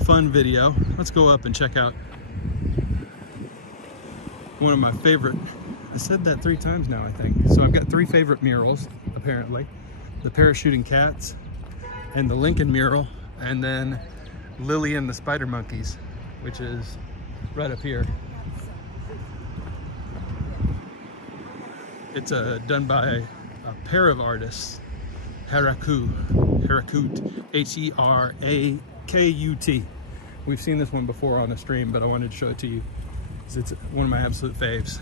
fun video. Let's go up and check out one of my favorite, I said that 3 times now, I think. So I've got 3 favorite murals, apparently. The parachuting cats, and the Lincoln mural, and then Lily and the Spider Monkeys, which is right up here. It's done by a pair of artists, Herakut, Herakut. We've seen this one before on the stream, but I wanted to show it to you because it's one of my absolute faves.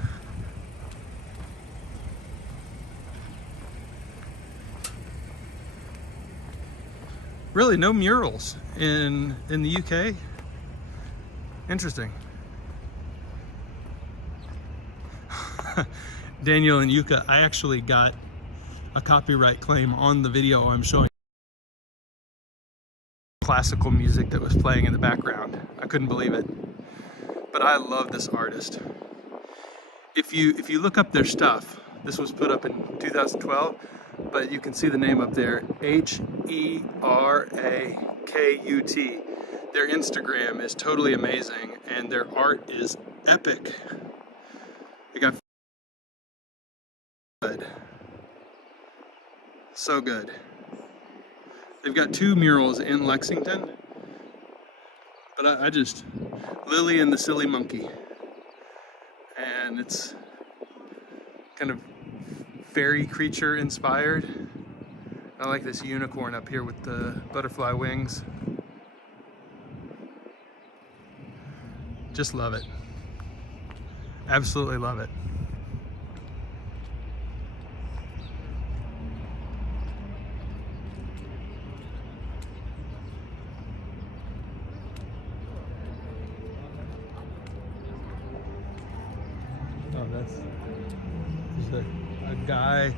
Really, no murals in the UK. Interesting. Daniel and Yuka, I actually got a copyright claim on the video I'm showing. Classical music that was playing in the background. I couldn't believe it. But I love this artist. If you look up their stuff, this was put up in 2012, but you can see the name up there, Herakut. Their Instagram is totally amazing, and their art is epic. They got good. So good. They've got 2 murals in Lexington, but I just, Lily and the Silly Monkey. And it's kind of fairy creature inspired. I like this unicorn up here with the butterfly wings. Just love it. Absolutely love it. There's a guy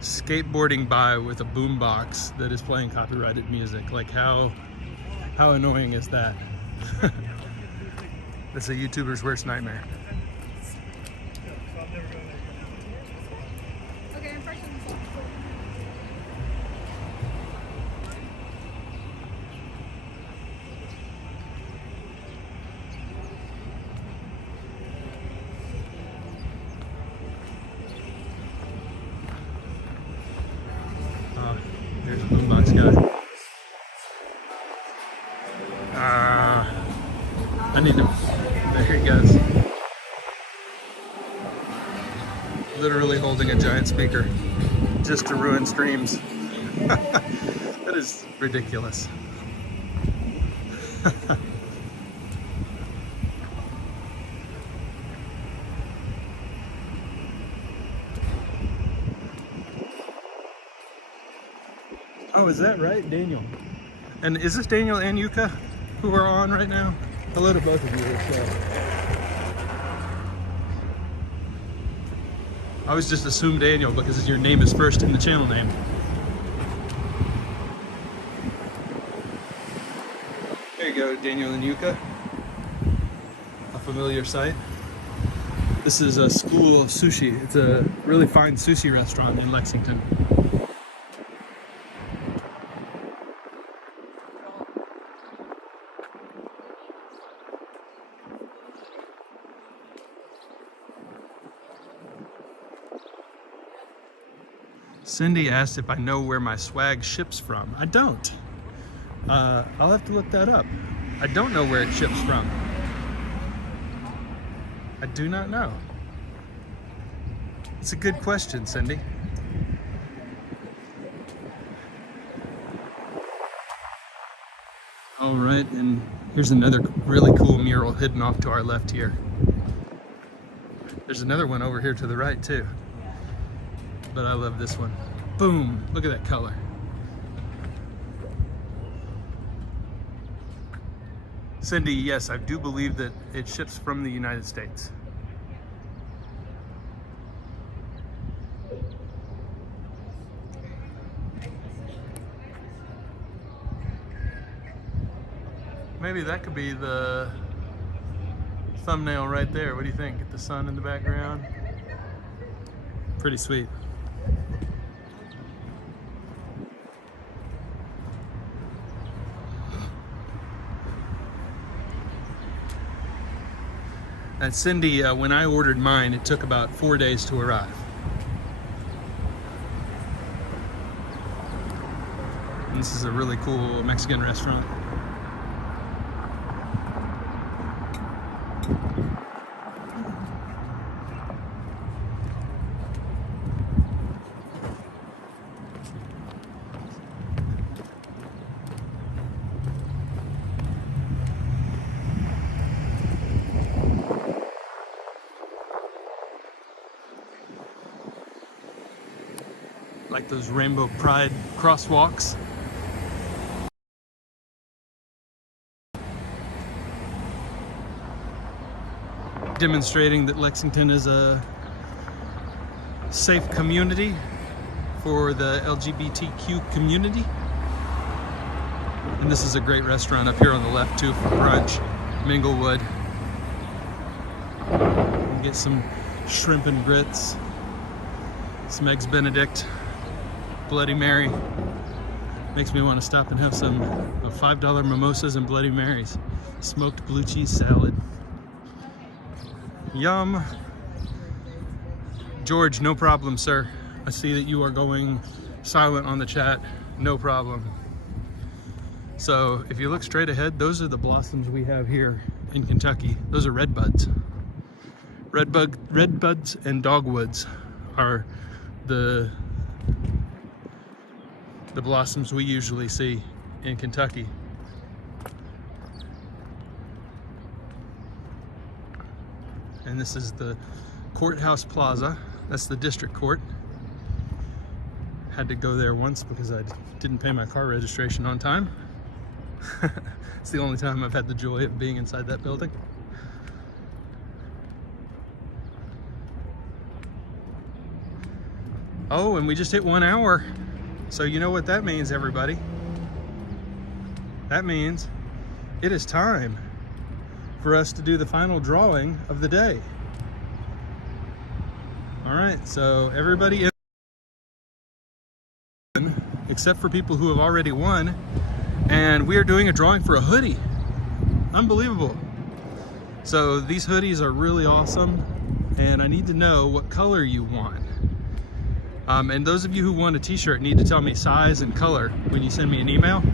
skateboarding by with a boombox that is playing copyrighted music. Like, how annoying is that? That's a YouTuber's worst nightmare. Okay, I'm pressing this. There's a boombox guy. I need to. There he goes. Literally holding a giant speaker just to ruin streams. That is ridiculous. Oh, is that right, Daniel? And is this Daniel and Yuka who are on right now? Hello to both of you. I always just assume Daniel because your name is first in the channel name. There you go, Daniel and Yuka. A familiar sight. This is a School of Sushi. It's a really fine sushi restaurant in Lexington. Cindy asked if I know where my swag ships from. I don't. I'll have to look that up. I don't know where it ships from. I do not know. It's a good question, Cindy. All right, and here's another really cool mural hidden off to our left here. There's another one over here to the right too. But I love this one. Boom, look at that color. Cindy, yes, I do believe that it ships from the United States. Maybe that could be the thumbnail right there. What do you think? Get the sun in the background. Pretty sweet. And Cindy, when I ordered mine, it took about 4 days to arrive. And this is a really cool Mexican restaurant. Like those Rainbow Pride crosswalks. Demonstrating that Lexington is a safe community for the LGBTQ community. And this is a great restaurant up here on the left too for brunch. Minglewood. You can get some shrimp and grits, some Eggs Benedict, Bloody Mary. Makes me want to stop and have some $5 mimosas and Bloody Marys. Smoked blue cheese salad. Yum. George, no problem, sir. I see that you are going silent on the chat. No problem. So if you look straight ahead, those are the blossoms we have here in Kentucky. Those are redbuds. Redbuds and dogwoods are the blossoms we usually see in Kentucky. And this is the Courthouse Plaza. That's the district court. Had to go there once because I didn't pay my car registration on time. It's the only time I've had the joy of being inside that building. Oh, and we just hit 1 hour. So you know what that means, everybody. That means it is time for us to do the final drawing of the day. All right, so everybody in, except for people who have already won, and we are doing a drawing for a hoodie. Unbelievable. So these hoodies are really awesome, and I need to know what color you want. And those of you who want a t-shirt need to tell me size and color when you send me an email.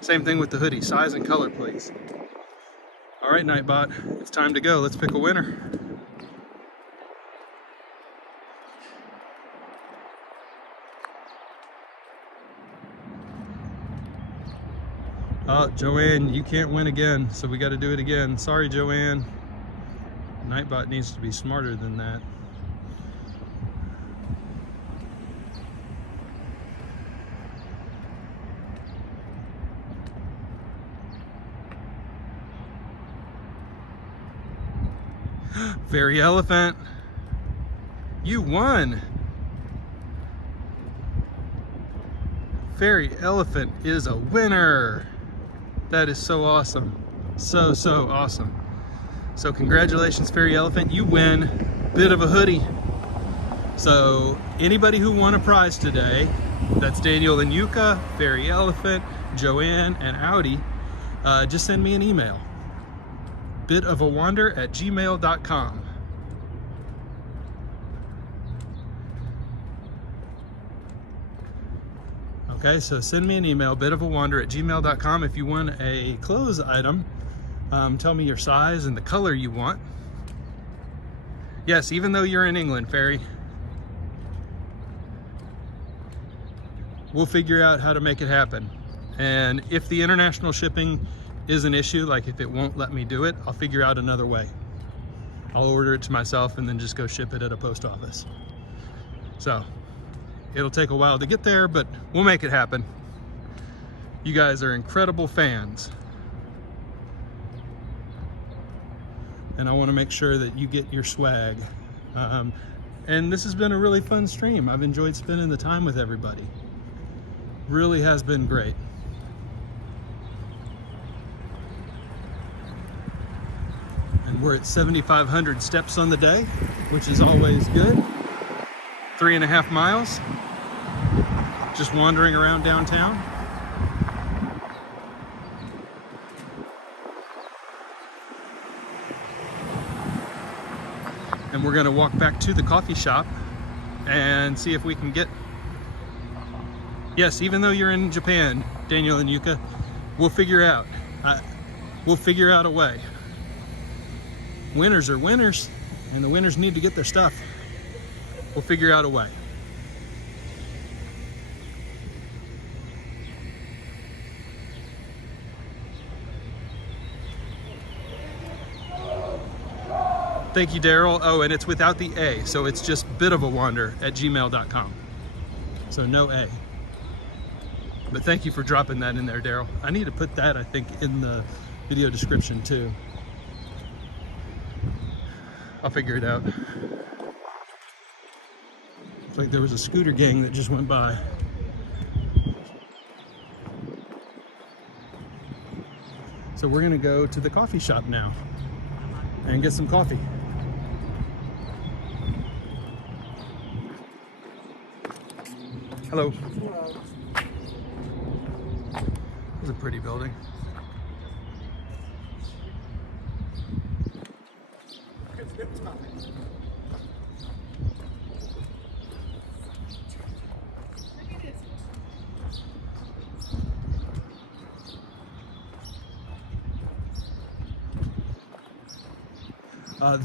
Same thing with the hoodie, size and color, please. All right, Nightbot, it's time to go. Let's pick a winner. Oh, Joanne, you can't win again, so we got to do it again. Sorry, Joanne. Nightbot needs to be smarter than that. Fairy Elephant, you won. Fairy Elephant is a winner. That is so awesome. So awesome. So congratulations, Fairy Elephant. You win bit of a hoodie. So anybody who won a prize today, that's Daniel and Yuka, Fairy Elephant, Joanne, and Audi, just send me an email. bitofawander@gmail.com. Okay, so send me an email, bitofawander@gmail.com. If you want a clothes item, tell me your size and the color you want. Yes, even though you're in England, Fairy. We'll figure out how to make it happen. And if the international shipping is an issue, like if it won't let me do it, I'll figure out another way. I'll order it to myself and then just go ship it at a post office. So it'll take a while to get there, but we'll make it happen. You guys are incredible fans. And I want to make sure that you get your swag. And this has been a really fun stream. I've enjoyed spending the time with everybody. Really has been great. And we're at 7,500 steps on the day, which is always good. 3.5 miles, just wandering around downtown. And we're gonna walk back to the coffee shop and see if we can get, yes, even though you're in Japan, Daniel and Yuka, we'll figure out a way. Winners are winners, and the winners need to get their stuff. We'll figure out a way. Thank you, Daryl. Oh, and it's without the A, so it's just bitofawander@gmail.com. So no A. But thank you for dropping that in there, Daryl. I need to put that, I think, in the video description too. I'll figure it out. It's like there was a scooter gang that just went by. So we're gonna go to the coffee shop now and get some coffee. Hello. It's a pretty building.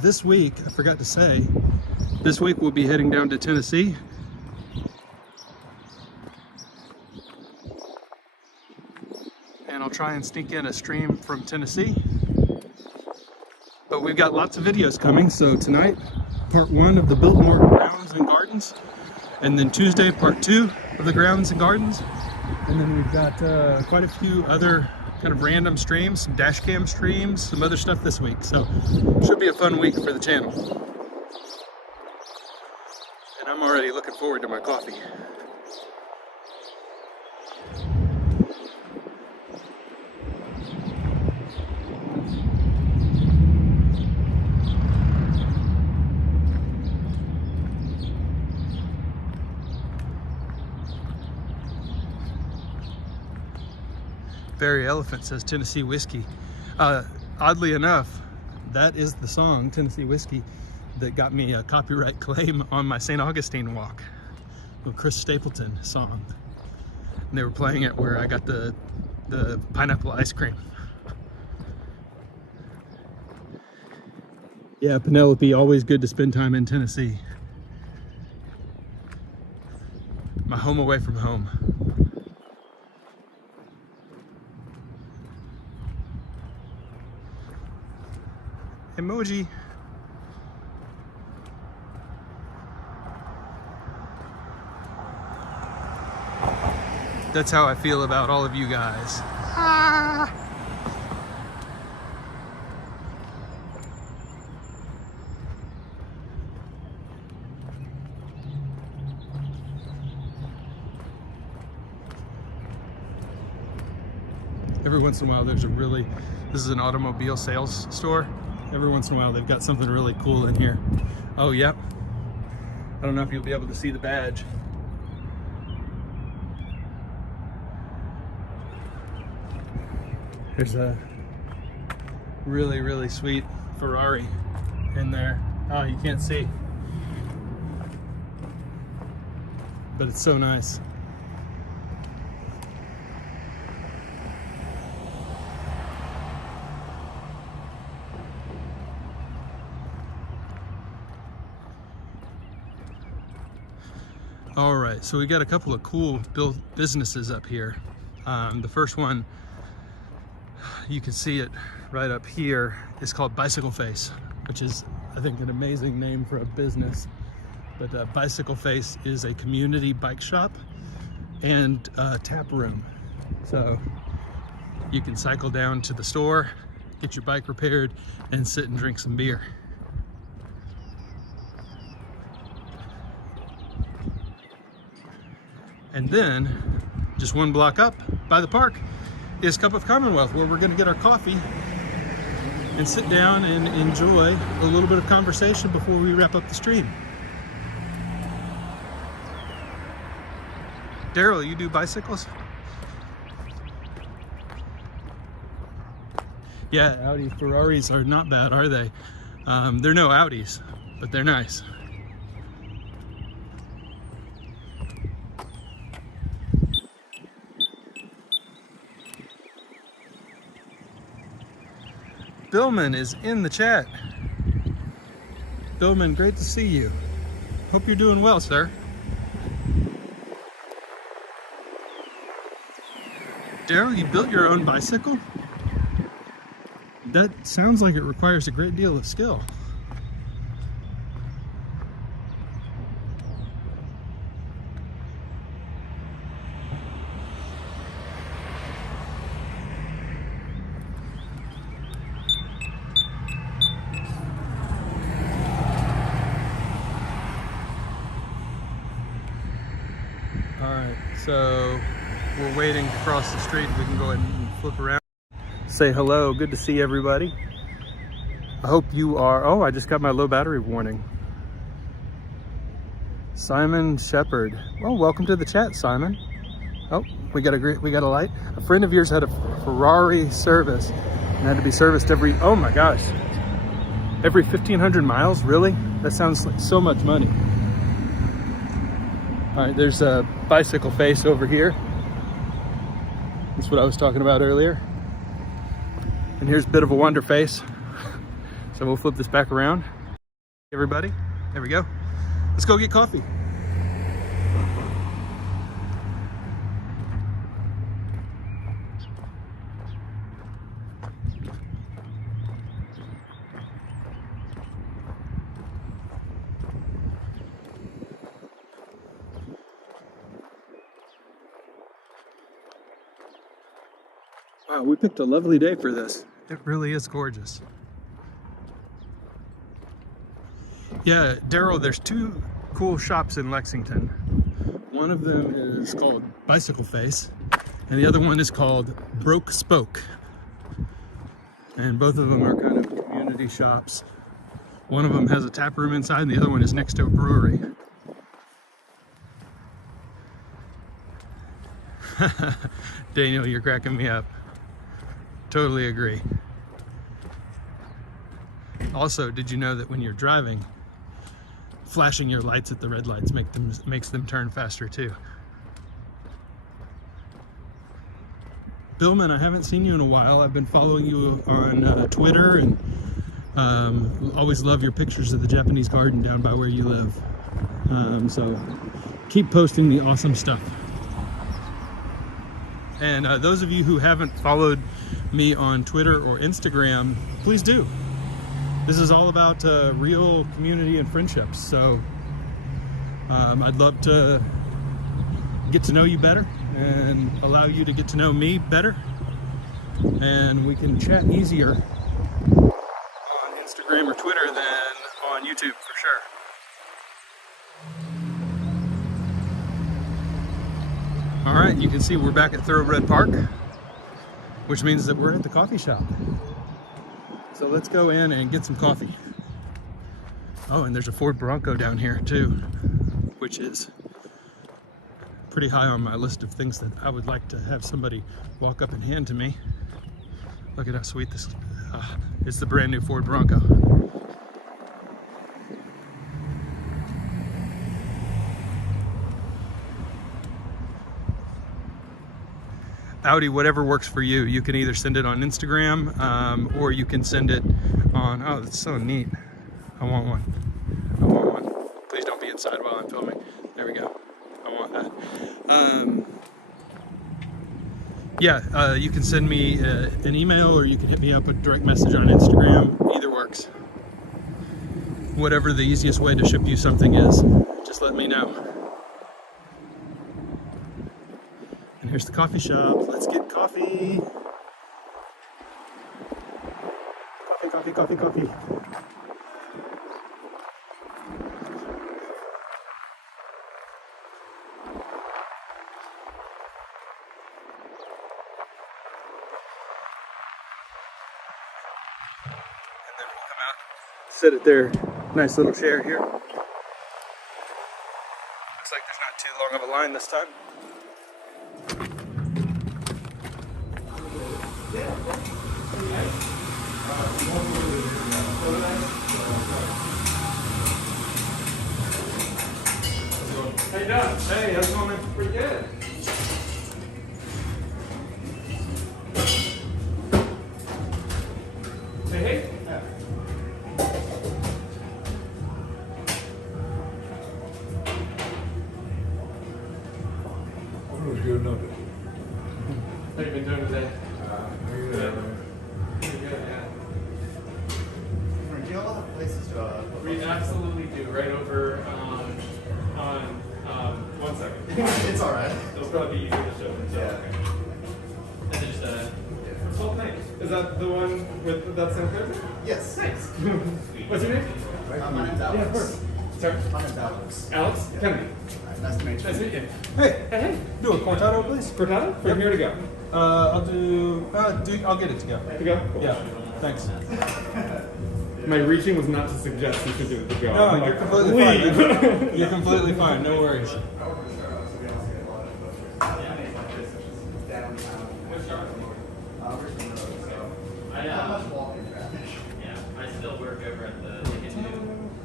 This week, I forgot to say, this week we'll be heading down to Tennessee. And I'll try and sneak in a stream from Tennessee. But we've got lots of videos coming, so tonight, part 1 of the Biltmore Grounds and Gardens. And then Tuesday, part 2 of the Grounds and Gardens. And then we've got quite a few other kind of random streams, some dash cam streams, some other stuff this week. So should be a fun week for the channel. And I'm already looking forward to my coffee. Barry Elephant says Tennessee whiskey. Oddly enough, that is the song, Tennessee Whiskey, that got me a copyright claim on my St. Augustine walk. A Chris Stapleton song. And they were playing it where I got the pineapple ice cream. Yeah, Penelope, always good to spend time in Tennessee. My home away from home. Emoji. That's how I feel about all of you guys. Ah. Every once in a while there's a really, this is an automobile sales store. Every once in a while they've got something really cool in here. Oh, yep. I don't know if you'll be able to see the badge. There's a really, really sweet Ferrari in there. Oh, you can't see. But it's so nice. All right, so we got a couple of cool businesses up here. The first one, you can see it right up here, is called Bicycle Face, which is, I think, an amazing name for a business. But Bicycle Face is a community bike shop and a tap room. So you can cycle down to the store, get your bike repaired, and sit and drink some beer. And then, just one block up by the park, is Cup of Commonwealth, where we're going to get our coffee and sit down and enjoy a little bit of conversation before we wrap up the stream. Daryl, you do bicycles? Yeah, Audi Ferraris are not bad, are they? They're no Audis, but they're nice. Billman is in the chat. Billman, great to see you. Hope you're doing well, sir. Daryl, you built your own bicycle? That sounds like it requires a great deal of skill. So we're waiting to cross the street. We can go ahead and flip around. Say hello. Good to see everybody. I hope you are. Oh, I just got my low battery warning. Simon Shepherd. Well, welcome to the chat, Simon. Oh, we got a light. A friend of yours had a Ferrari service and had to be serviced every, oh my gosh, every 1,500 miles. Really? That sounds like so much money. All right, there's a Bicycle Face over here. That's what I was talking about earlier. And here's a bit of a wonder face. So we'll flip this back around. Everybody, there we go. Let's go get coffee. Wow, we picked a lovely day for this. It really is gorgeous. Yeah, Daryl, there's two cool shops in Lexington. One of them is called Bicycle Face, and the other one is called Broke Spoke. And both of them are kind of community shops. One of them has a tap room inside, and the other one is next to a brewery. Daniel, you're cracking me up. totally agree. Also, did you know that when you're driving, flashing your lights at the red lights makes them turn faster too? Billman, I haven't seen you in a while. I've been following you on Twitter, and always love your pictures of the Japanese garden down by where you live. So keep posting the awesome stuff. And those of you who haven't followed me on Twitter or Instagram, please do. This is all about real community and friendships. So I'd love to get to know you better and allow you to get to know me better. And we can chat easier on Instagram or Twitter than on YouTube for sure. All right, you can see we're back at Thoroughbred Park, which means that we're at the coffee shop. So let's go in and get some coffee. Oh, and there's a Ford Bronco down here too, which is pretty high on my list of things that I would like to have somebody walk up and hand to me. Look at how sweet this it's the brand new Ford Bronco. Audi, whatever works for you. You can either send it on Instagram or you can send it on, oh, that's so neat. I want one. I want one. Please don't be inside while I'm filming. There we go. I want that. Yeah, you can send me an email or you can hit me up a direct message on Instagram. Either works. Whatever the easiest way to ship you something is, just let me know. And here's the coffee shop. Let's get coffee. Coffee, coffee, coffee, coffee. And then we'll come out, sit at their nice little chair here. Looks like there's not too long of a line this time. How you doing? Hey, how's it going, man? Pretty good. Hey, hey. Good number. How you been doing today? Good. Pretty good, yeah. Do you have other places to We absolutely do. Right over on 1 second. It's alright. It'll probably be easier to show them. So. Yeah. And then just oh, nice. Is that the one with that same character? Yes. Nice. What's your name? My name's Alex. Yeah, of course. Sorry. My name's Alex. Alex? Kennedy. Alright, nice to meet you. Nice to meet you. Hey, Hey, hey. do a cortado, please. Cortado? From here to go. I'll get it to go. To go? Cool. Yeah, thanks. My reaching was not to suggest you should do it to go. No, you're completely fine. man. You're completely fine. No worries. I still work over at the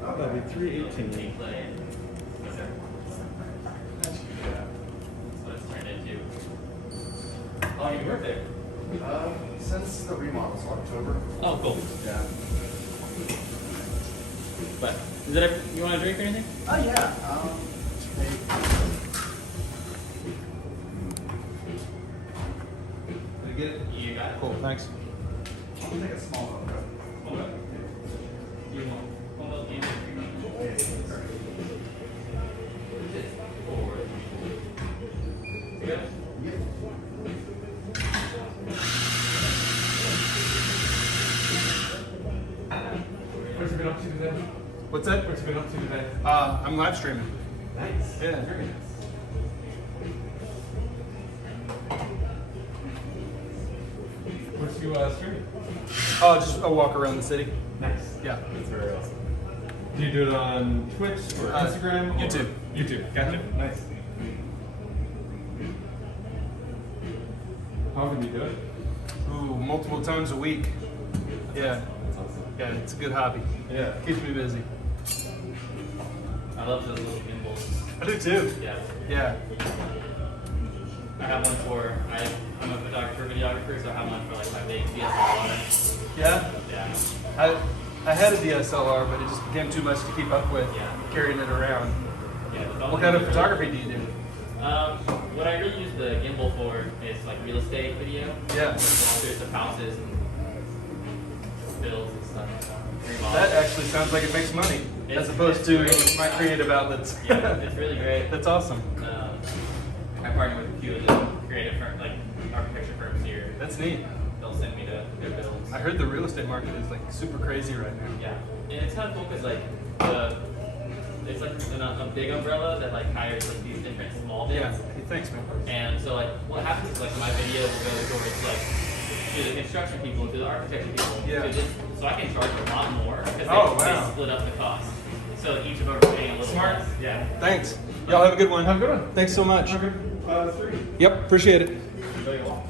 That'll be 318. play. That's what it's turned into. Oh, you work there? Since the remodel, so October. Oh, cool. Yeah. But is that you want a drink or anything? Oh, yeah. Did I get it? You got it. Cool, thanks. I'll take a small one. Okay. You want one of those games? Forward. You got it? What you been up to today? What's that? What you been up to today? I'm live streaming. Nice. Yeah. Very nice. What's you streaming? Oh, just a walk around the city. Nice. Yeah. That's very awesome. Do you do it on Twitch or Instagram? Or YouTube. YouTube. Gotcha. Nice. How often do you do it? Ooh, multiple times a week. Yeah. Yeah, it's a good hobby. Yeah. Keeps me busy. I love those little gimbals. I do too. Yeah. Yeah. I have one for, I'm a photographer, videographer, so I have one for like my big DSLR. Yeah? Yeah. I had a DSLR, but it just became too much to keep up with carrying it around. Yeah. What kind of photography do you do? What I really use the gimbal for is like real estate video. Yeah. Walkthroughs of houses and builds and stuff. Remodels. That actually sounds like it makes money, as opposed to my creative outlets. Yeah, it's really great. That's awesome. I partner with a few of the creative firms, like architecture firms here. That's neat. They'll send me their builds. I heard the real estate market is like super crazy right now. Yeah, and it's kind of cool because like it's like a big umbrella that like hires like these different small bits. Yeah. Hey, thanks, man. And so like what happens is like my video will go towards like to the construction people, to the architecture people. Yeah. So I can charge a lot more because they split up the cost. So each of them are paying a little Smart. less. Yeah. Thanks. Y'all have a good one. Have a good one. Thanks so much. Okay. 3. Yep, appreciate it. There you go.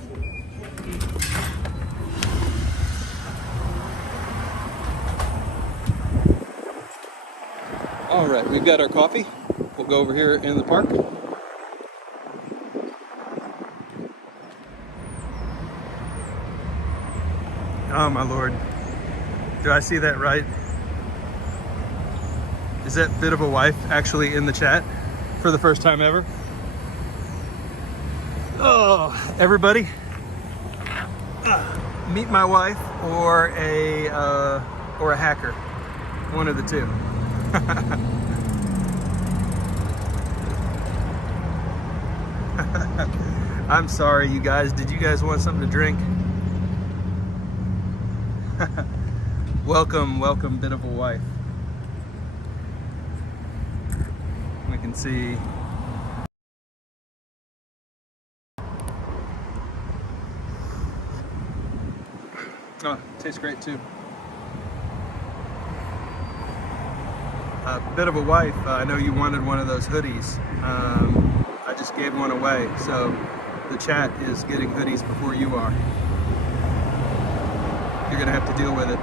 All right, we've got our coffee. We'll go over here in the park. Oh my Lord. Do I see that right? Is that bit of a wife actually in the chat for the first time ever? Oh, everybody, meet my wife or a hacker, one of the two. I'm sorry, you guys. Did you guys want something to drink? Welcome, welcome, bit of a wife. We can see. Oh, tastes great too. Bit of a wife, I know you wanted one of those hoodies. I just gave one away, so the chat is getting hoodies before you are. You're gonna have to deal with it.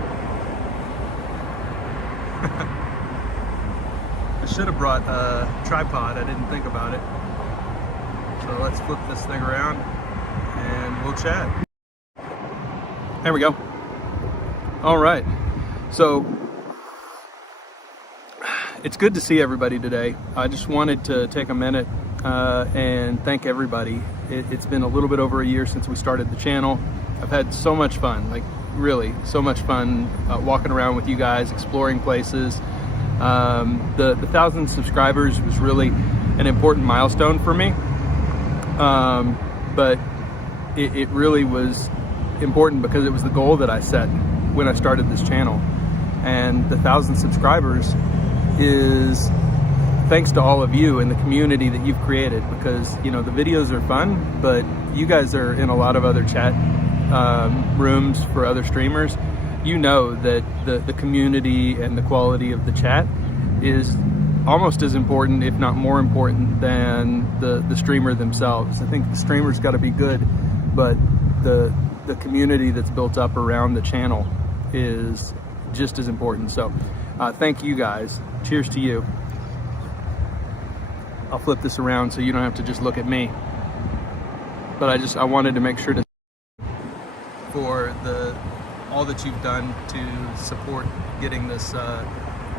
I should have brought a tripod, I didn't think about it. So let's flip this thing around and we'll chat. There we go. All right, so it's good to see everybody today. I just wanted to take a minute and thank everybody. It's been a little bit over a year since we started the channel. I've had so much fun, like really so much fun walking around with you guys, exploring places. The 1,000 subscribers was really an important milestone for me, but it really was important because it was the goal that I set when I started this channel. And the 1,000 subscribers is thanks to all of you and the community that you've created, because you know the videos are fun, but you guys are in a lot of other chat rooms for other streamers. You know that the community and the quality of the chat is almost as important, if not more important, than the streamer themselves. I think the streamer's got to be good, but the community that's built up around the channel is just as important. So thank you guys. Cheers to you. I'll flip this around so you don't have to just look at me. But I wanted to make sure to for all that you've done to support getting this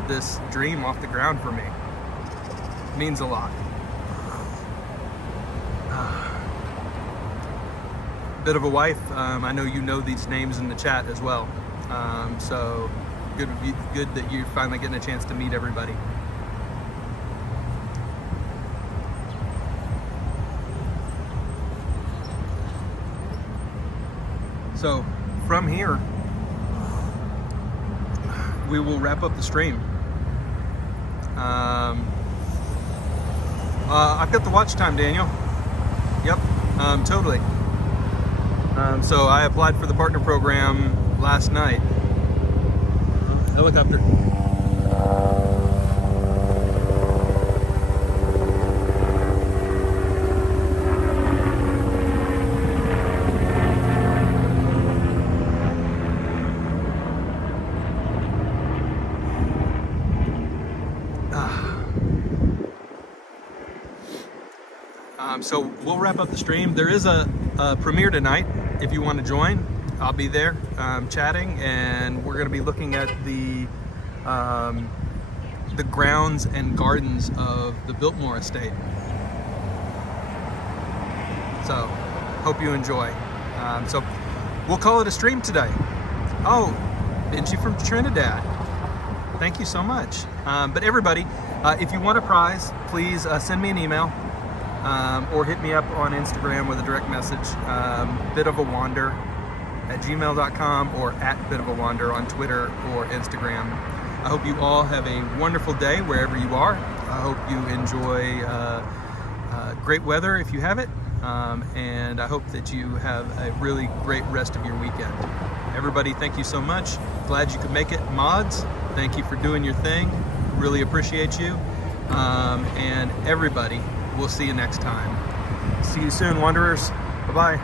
this dream off the ground for me. It means a lot. Bit of a wife. I know you know these names in the chat as well. So good that you're finally getting a chance to meet everybody. So from here, we will wrap up the stream. I've got the watch time, Daniel. Yep, totally. So I applied for the partner program last night. Helicopter. So we'll wrap up the stream. There is a premiere tonight. If you want to join, I'll be there chatting, and we're going to be looking at the grounds and gardens of the Biltmore estate. So hope you enjoy. So we'll call it a stream today. Oh, Benji from Trinidad. Thank you so much. But everybody, if you want a prize, please send me an email or hit me up on Instagram with a direct message, bitofawander@gmail.com or @bitofawander on Twitter or Instagram. I hope you all have a wonderful day wherever you are. I hope you enjoy great weather if you have it. And I hope that you have a really great rest of your weekend. Everybody, thank you so much. Glad you could make it. Mods, thank you for doing your thing. Really appreciate you. And everybody, we'll see you next time. See you soon, Wanderers. Bye-bye.